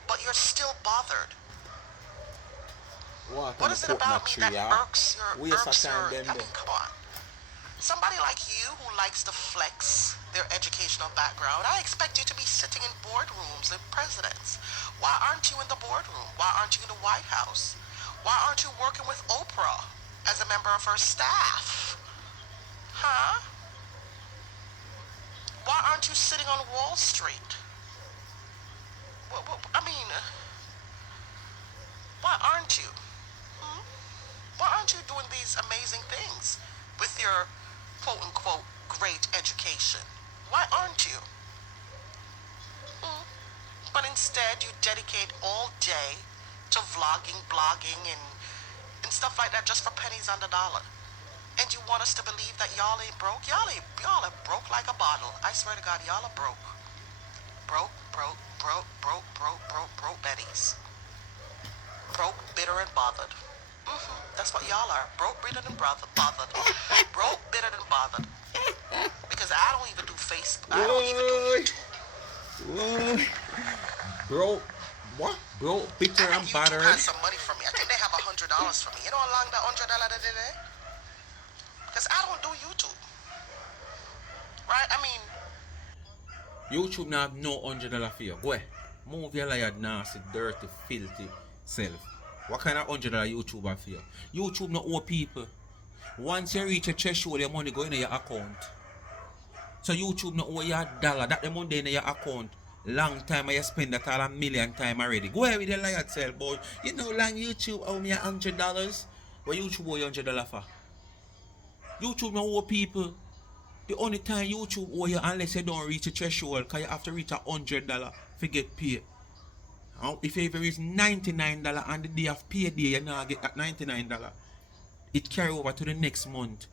But you're still bothered. What is it about me that irks your, I mean, come on. Somebody like you who likes to flex their educational background, I expect you to be sitting in boardrooms with presidents. Why aren't you in the boardroom? Why aren't you in the White House? Why aren't you working with Oprah as a member of her staff? Huh? Why aren't you sitting on Wall Street? I mean, why aren't you? Why aren't you doing these amazing things with your quote-unquote great education? Why aren't you? But instead, you dedicate all day to vlogging, blogging, and stuff like that just for pennies on the dollar. And you want us to believe that y'all ain't broke? Y'all are broke like a bottle. I swear to God, y'all are broke. Broke Betties. Broke, bitter, and bothered. That's what y'all are. Broke, bitter, and bothered. Broke, bitter, and bothered. Because I don't even do Facebook. I don't even do YouTube. Bro, what? Bro, bitter and bothered. YouTube has some money for me. I think they have $100 for me. You know how long that $100 today? Because I don't do YouTube. Right? I mean, YouTube now have no $100 for you. Go ahead. Move your liar nasty, dirty, filthy self. What kind of $100 YouTube have for you? YouTube not owe people. Once you reach a threshold, your money go in your account. So YouTube not owe you $1. That the money in your account. Long time you spend that all 1,000,000 times already. Go ahead with the liar self, boy. You know long YouTube owe me $100. What YouTube owe you $100 for? YouTube not owe people. The only time YouTube owe you unless you don't reach a threshold, because you have to reach $100 to get paid. If you ever reach $99 on the day of payday, you now get that $99. It carry over to the next month,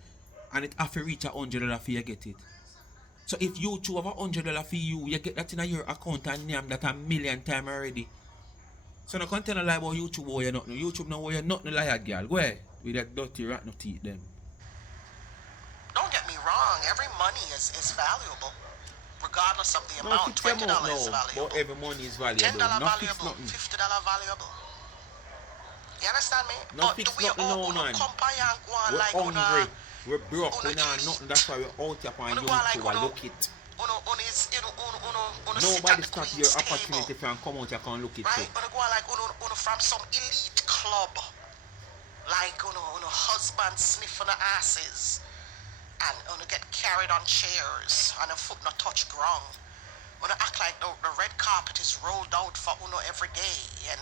and it have to reach $100 for you get it. So if YouTube have $100 for you, you get that in your account and name that 1,000,000 times already. So no can't tell a lie about YouTube owe you nothing. YouTube no owe you nothing, liar girl. Go ahead with that dirty rat no teeth them. don't get me wrong. Every money is valuable. Regardless of the amount. $20 is valuable. But every money is valuable. $10 valuable. $50 valuable. You understand me? No fix nothing no man. We're like hungry. We're broke. We know nothing. That's why we're out here on YouTube to look it. uno sit at Nobody the stop your queen's table, opportunity from come out, you can look it right? through. Uno go on like uno from some elite club, like uno husband sniffing the asses, and uno get carried on chairs, and a foot no touch ground. Uno act like the red carpet is rolled out for uno every day, and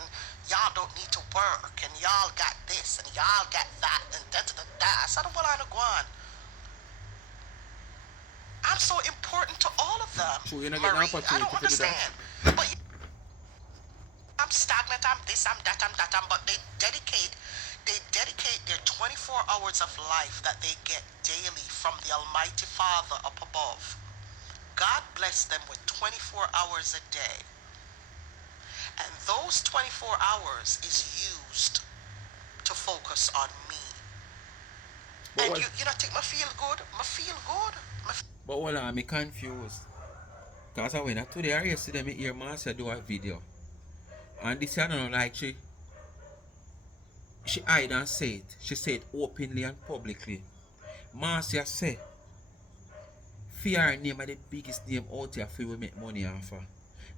y'all don't need to work, and y'all got this, and y'all got that, and da da da da. I said, well, I go on. I'm so important to all of them, So you're not getting an Marie. I don't opportunity to do that. understand. But I'm stagnant, I'm this, I'm that, I'm that, but they dedicate their 24 hours of life that they get daily from the Almighty Father up above. God bless them with 24 hours a day. And those 24 hours is used to focus on me. But And what? you know, think me feel good? Me feel good? But hold on, me confused. Cause I went today or yesterday, me hear Marcia do a video, and this I don't know, like she hide and say it. She said it openly and publicly. Marcia say, fear name are the biggest name out here for we make money off of.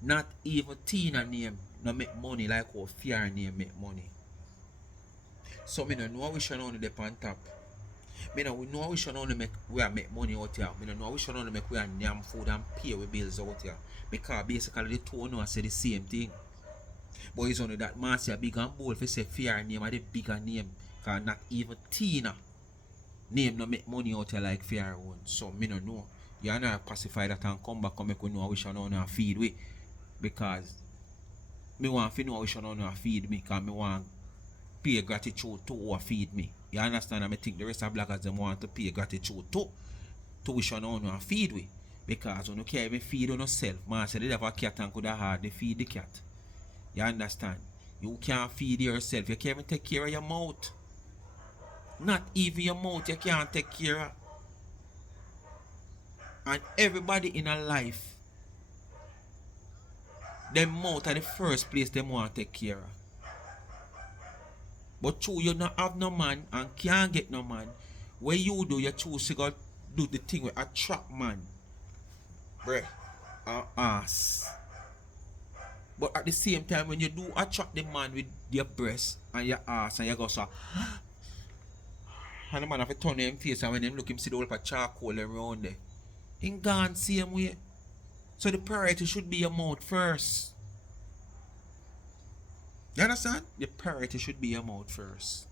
Not even Tina name no make money like how fear name make money. So me no know we should only dep on top. Me no know we should only make make money out here. Me no know we should only make we name food and pay we bills out here. Because basically the two know I say the same thing. But it's only that Marcia big and bold for say fear name are the bigger name. Cause not even Tina name no make money out here like fear one. So me no know. You know pacify that and come back and make we know we should only feed we. Because me want to know we should only feed me. Cause me want pay gratitude to who feed me. You understand? And I think the rest of bloggers them want to pay gratitude to wish on and feed we. Because when you can't even feed on yourself, man said they have a cat and could have hard they feed the cat. You understand? You can't feed yourself. You can't even take care of your mouth. Not even your mouth you can't take care of. And everybody in a life, them mouth are the first place them want to take care of. But true, you not have no man and can't get no man. What you do, you choose to go do the thing with attract man. Bruh. Ass. But at the same time, when you do attract the man with your breast and your ass and you go so and the man have to turn him face and when him look him see the whole charcoal around there. He gone same way. So the priority should be your mouth first. You understand? The priority should be your mouth first.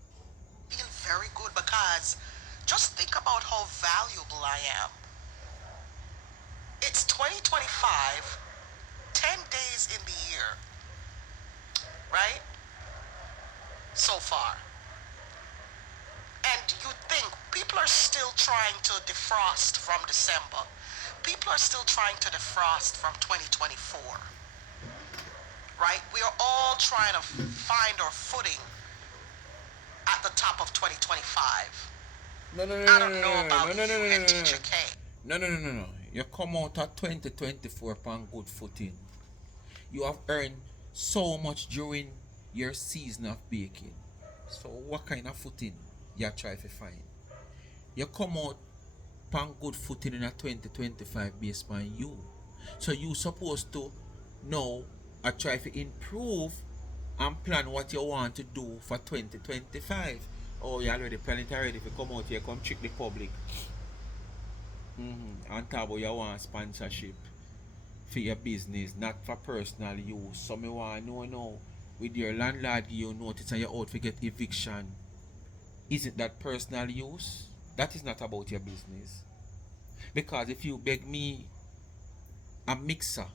feel very good because just think about how valuable I am. It's 2025, 10 days in the year, right? So far. And you think people are still trying to defrost from December. People are still trying to defrost from 2024, right? We are all trying to find our footing at the top of 2025. No, no, no, I no, don't know no, about no, no, no, you no, and no, no. Teacher K. No, no, no, no, no. You come out at 2024 upon good footing. You have earned so much during your season of baking. So what kind of footing you try to find? You come out upon good footing in a 2025 based on you. So you supposed to know I try to improve and plan what you want to do for 2025. Oh, you already planning already to come out here, come trick the public. And talk about you want sponsorship for your business, not for personal use. So me want to know now, with your landlord give you notice and you're out to get eviction, isn't that personal use? That is not about your business. Because if you beg me a mixer,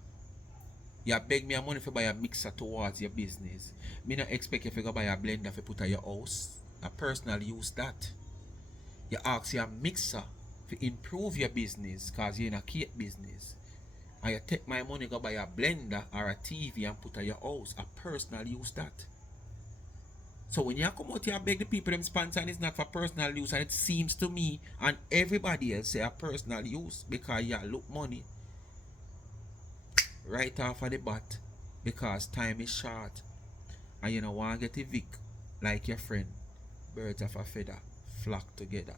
you beg me a money for buy a mixer towards your business, me not expect you to go buy a blender for put at your house. A personal use that. You ask your mixer to improve your business because you're in a cake business. And you take my money go buy a blender or a TV and put at your house. A personal use that. So when you come out here and beg the people them sponsor and it's not for personal use and it seems to me and everybody else say a personal use because you look money right off of the bat because time is short and you don't want to get a Vic like your friend. Birds of a feather flock together.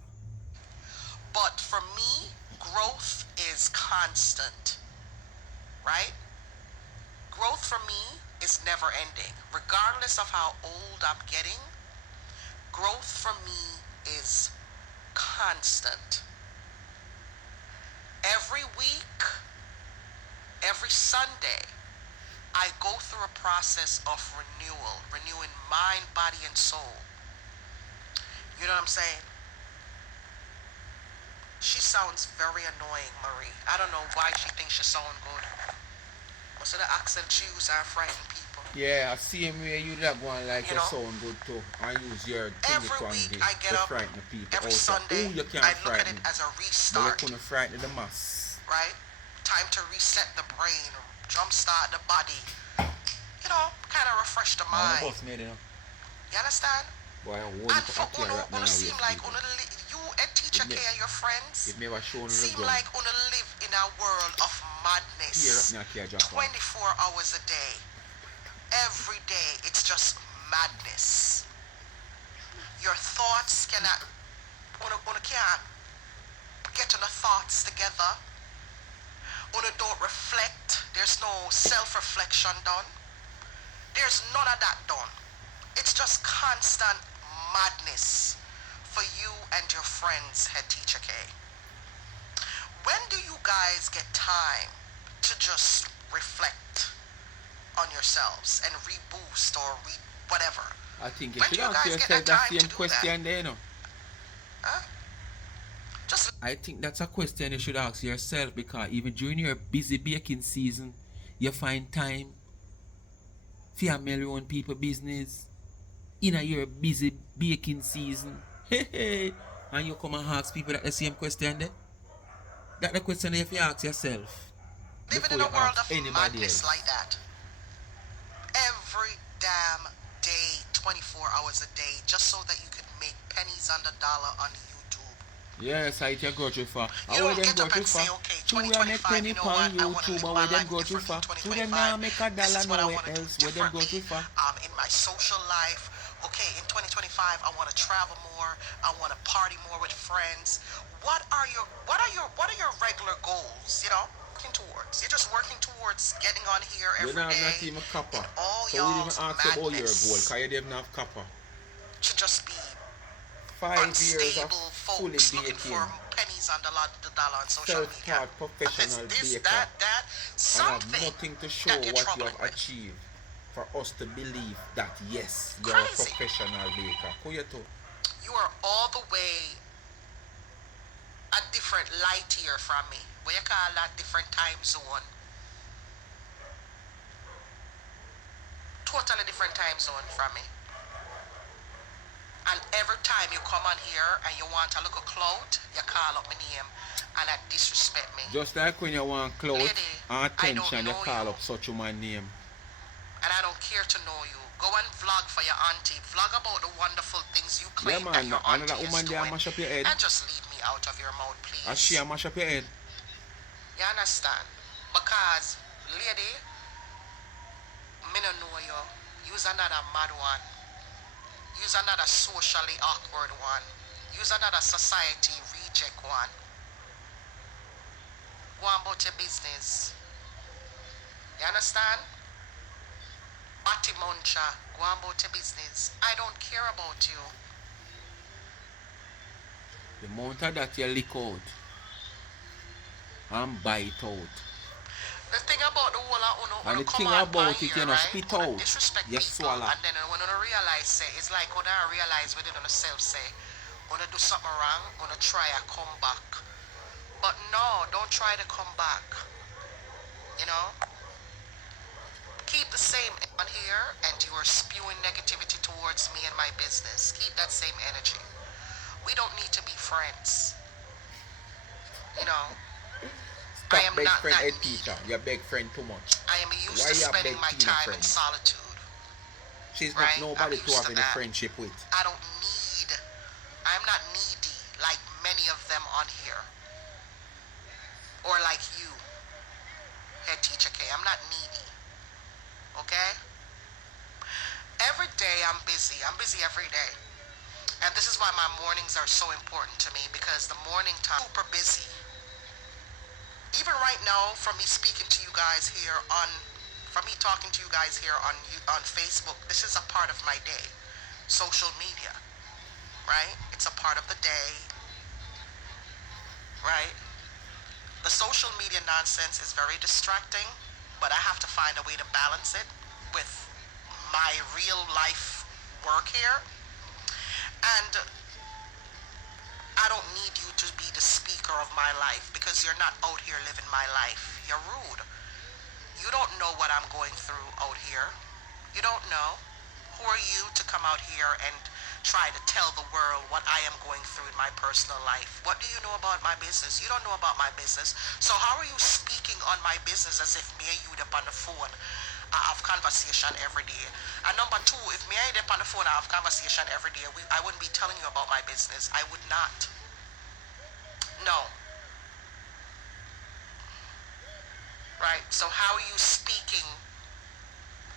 But for me, growth is constant, right? Growth for me is never ending. Regardless of how old I'm getting, growth for me is constant. Every week, every Sunday, I go through a process of renewal, renewing mind, body, and soul. You know what I'm saying? She sounds very annoying, Marie. I don't know why she thinks she sounds good. Most of the accent she uses are frightening people. Yeah, same way you that one like You you know? sound good too. And use your thingy Every week twangy I get to up, frighten the people every out. So, Sunday, you can't I look at it frighten. as a But you restart, couldn't frighten the mass. right? Time to reset the brain, jumpstart the body, kind of refresh the I'm a mind. boss made you know. You understand? Boy, I won't And put for a care right now Uno and seem waste like people. you and Teacher K and your friends If me ever shown the seem gun, like Uno live in a world of here right madness. now care drop off. 24 hours a day. Every day it's just madness. Your thoughts cannot Uno can't get the thoughts together. Uno don't reflect. There's no self-reflection done. There's none of that done. It's just constant madness for you and your friends, Head Teacher K. When do you guys get time to just reflect on yourselves and reboost or whatever? I think you When should do you ask guys get yourself that that time to same do question that? there, you know. Huh? Just I think that's a question you should ask yourself because even during your busy baking season, you find time for a million people business in a your busy baking season. Hey, hey. And you come and ask people that the same question there? That's the question you have to ask yourself living before in you a world ask of anybody madness like else. that. Every damn day, 24 hours a day, just so that you could make pennies on the dollar on YouTube. Yes, I take go too far. You How where don't them get go up too and say, far? okay, True, we make 2025, penny you know pan what? I want to YouTube, live but my where them life go too differently far? in True, them 2025. now make a This dollar is what I nowhere want to do else. Where them go differently too far? in my social life. Okay, in 2025, I want to travel more. I want to party more with friends. What are your regular goals? Working towards. You're just working towards getting on here You every don't have not day even in copper. all So we even y'all's ask you about your goal, madness because you didn't have copper. to just be 5 years of unstable fully folks looking for baking. pennies on the dollar on social media. Self-taught It's professional this, baker. that, And have something nothing to show that you're what you have troubling with. achieved for us to believe that yes, you're a Crazy. professional baker. Who you to? You are all the way a different light year from me. What you call that different time zone? Totally different time zone from me. And every time you come on here and you want a little clout, you call up my name and that disrespect me. Just like when you want clout Lady, and I don't attention, you know call you. up such a man name. And I don't care to know you. Go and vlog for your auntie. Vlog about the wonderful things you Yeah claim that man, your another auntie is woman there doing. mash up your head. And just leave me out of your mouth, And she please. mash up your head. You understand? Because, lady, me no know you. You's another mad one. You's another socially awkward one. You's another society reject one. Go on about your business. You understand? Batty muncher. Go on about your business. I don't care about you. The amount of that you lick out and bite out. The thing about the whole of And uno the come thing on pan about it, here, you know, right? spit Uno out. disrespect You people, swallow. and then when uno realize, say, it's like uno realize within uno self, say, uno do something wrong, uno try to come back. But no, don't try to come back. You know? Keep the same on here, and you are spewing negativity towards me and my business. Keep that same energy. We don't need to be friends. You know? I Stop am beg not friend that head needy. teacher. You beg friend too much. I am used Why to you spending beg my Tina time in friend? solitude. She's not Right? I'm nobody to used have to any that. friendship with. I don't need, I'm not needy like many of them on here. Or like you, Head Teacher K. I'm not needy. Okay? Every day I'm busy. I'm busy every day. And this is why my mornings are so important to me, because the morning time super busy. even right now, from me speaking to you guys here on, from me talking to you guys here on Facebook, this is a part of my day. Social media, right? It's a part of the day, right? The social media nonsense is very distracting, but I have to find a way to balance it with my real life work here. And I don't need you to be the speaker of my life because you're not out here living my life. You're rude. You don't know what I'm going through out here. You don't know. Who are you to come out here and try to tell the world what I am going through in my personal life? What do you know about my business? You don't know about my business. So how are you speaking on my business as if me and you up on the phone? I have conversation every day. And number two, if me and you up on the phone, I have conversation every day, I wouldn't be telling you about my business. I would not. No. Right? So how are you speaking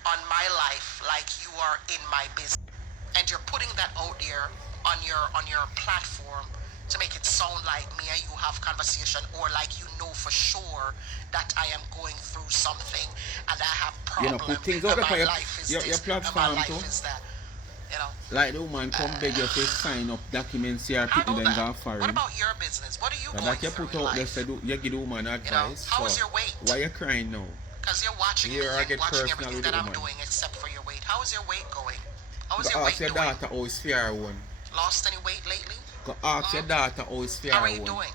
on my life like you are in my business? And you're putting that out there on your platform to make it sound like me and you have conversation, or like you know for sure that I am going through something and I have You know, problem put things out and there for my life is your this and my platform too. life is that. You know. Like the woman come beg you to sign up documents here, I people know then that. go What foreign. about your business? What are you So going that you through put in out there, say life? you give the woman You know, advice. how So is your weight? why you crying now? Because you're watching me Here I and get watching personal everything with the that I'm woman. doing except for your weight. How is your weight going? How is Go your ask weight your doing? daughter how it's fair one. Lost any weight lately? Go ask your Hmm? daughter how it's How fair are you one. doing?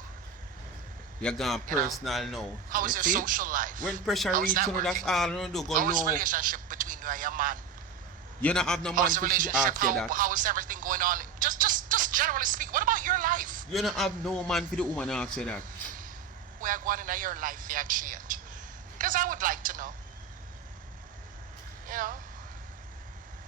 You're gone You know, personal now. how You is your see? social When life? pressure How is reach that you know that's working? all you do, go How is low. relationship between you and your man? You don't have no How man is the to relationship? ask you that. How is everything going on? Just generally speak. What about your life? You don't have no man for the woman to ask you that. We are going into your life for change. Because I would like to know. You know,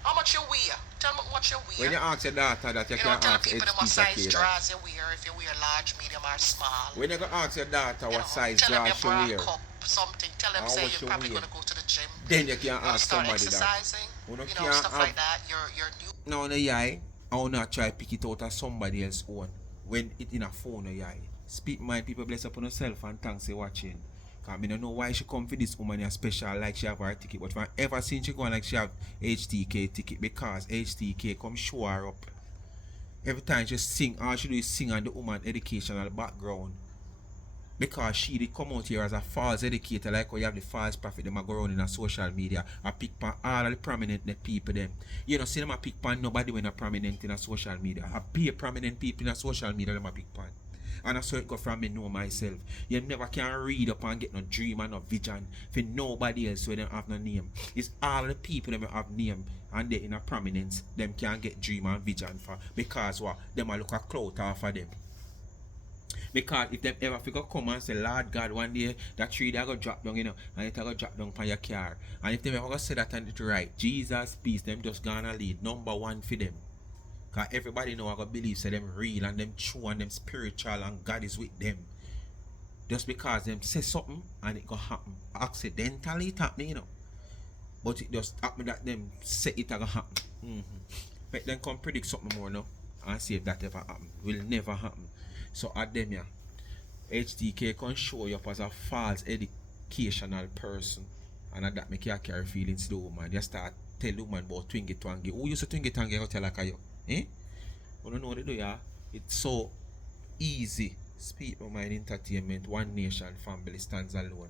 how much you wear? Tell me what you When wear. you ask your daughter that, you You know, can tell the ask people them what size H.T.K that. drawers you wear, if you wear large, medium, or small. When you go ask your daughter You what know, size tell them you dress she bra wear cup something. Tell them and say what you're she probably wear, gonna go to the gym. then you can You want to ask start somebody that. exercising. You know, You know, can't stuff have like that. You're new. now no yai. I will not try pick it out of somebody else own when it in a phone no yai. Speak mind people bless upon yourself and thanks for watching. Cause I don't know why she come for this woman is special like she have her ticket. But from ever since she go like she have H.T.K ticket because H.T.K come show her up. Every time she sing, all she do is sing on the woman educational background. Because she did come out here as a false educator, like how you have the false prophet them a go around in a social media. I pick on all of the prominent people them. You know, see them a pick on nobody when a prominent in a social media. I be a prominent people in a social media them a pick on. And that's how it go from me know myself. You never can read up and get no dream and no vision for nobody else where they have no name. It's all the people them have name and they in a prominence them can get dream and vision for because what them a look a clout off of them. Because if them ever figure come and say, Lord God, one day that tree they go drop down, you know, and it go drop down from your car. And if them ever go say that and it's right, Jesus peace, them just gonna lead number one for them. Cause everybody know I go believe say them real and them true and them spiritual and God is with them. Just because them say something and it go happen. Accidentally it happen, you know. But it just happen that them say it go happen. But then come predict something more now and see if that ever happen. Will never happen. So at them yeah. H.T.K can show you up as a false educational person. And that make you carry feelings to the woman. You start tell the woman about twingy twangy. Who used to twingy twangy go tell like you? Eh? You don't know what they do, yeah? It's so easy. Speak of mind entertainment, one nation, family stands alone.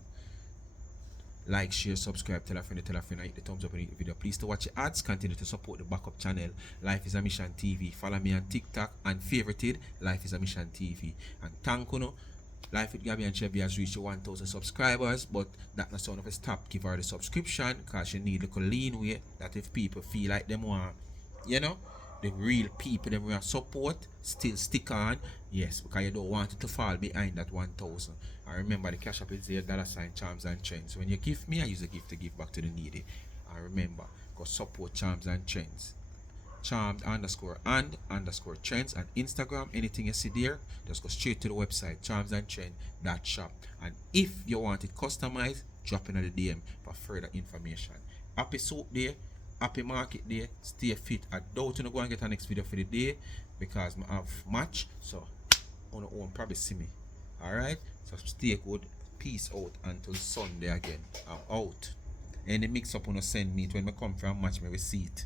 Like, share, subscribe, tell a friend, hit the thumbs up and hit the video. Please to watch the ads, continue to support the backup channel, Life is a Mission TV. Follow me on TikTok and favorited Life is a Mission TV. And thank you, know, Life with Gabby and Chevy has reached 1,000 subscribers, but that not sound of a stop. Give her the subscription because she need a lean way that if people feel like them want, you know, the real people them want support, still stick on. Yes, because you don't want it to fall behind that 1,000. And remember the cash up is there, $ Charms and Trends. When you give me, I use a gift to give back to the needy. And remember, go support Charms and Trends. Charmed underscore and underscore trends on Instagram. Anything you see there, just go straight to the website charmsandtrend.shop. And if you want it customized, drop in the DM for further information. Happy soap day, happy market day, stay fit. I doubt you go and get a next video for the day because I have match, so on probably see me. Alright, so stay good. peace out until Sunday again. I'm out. Any mix up on send me when I come from match me receipt.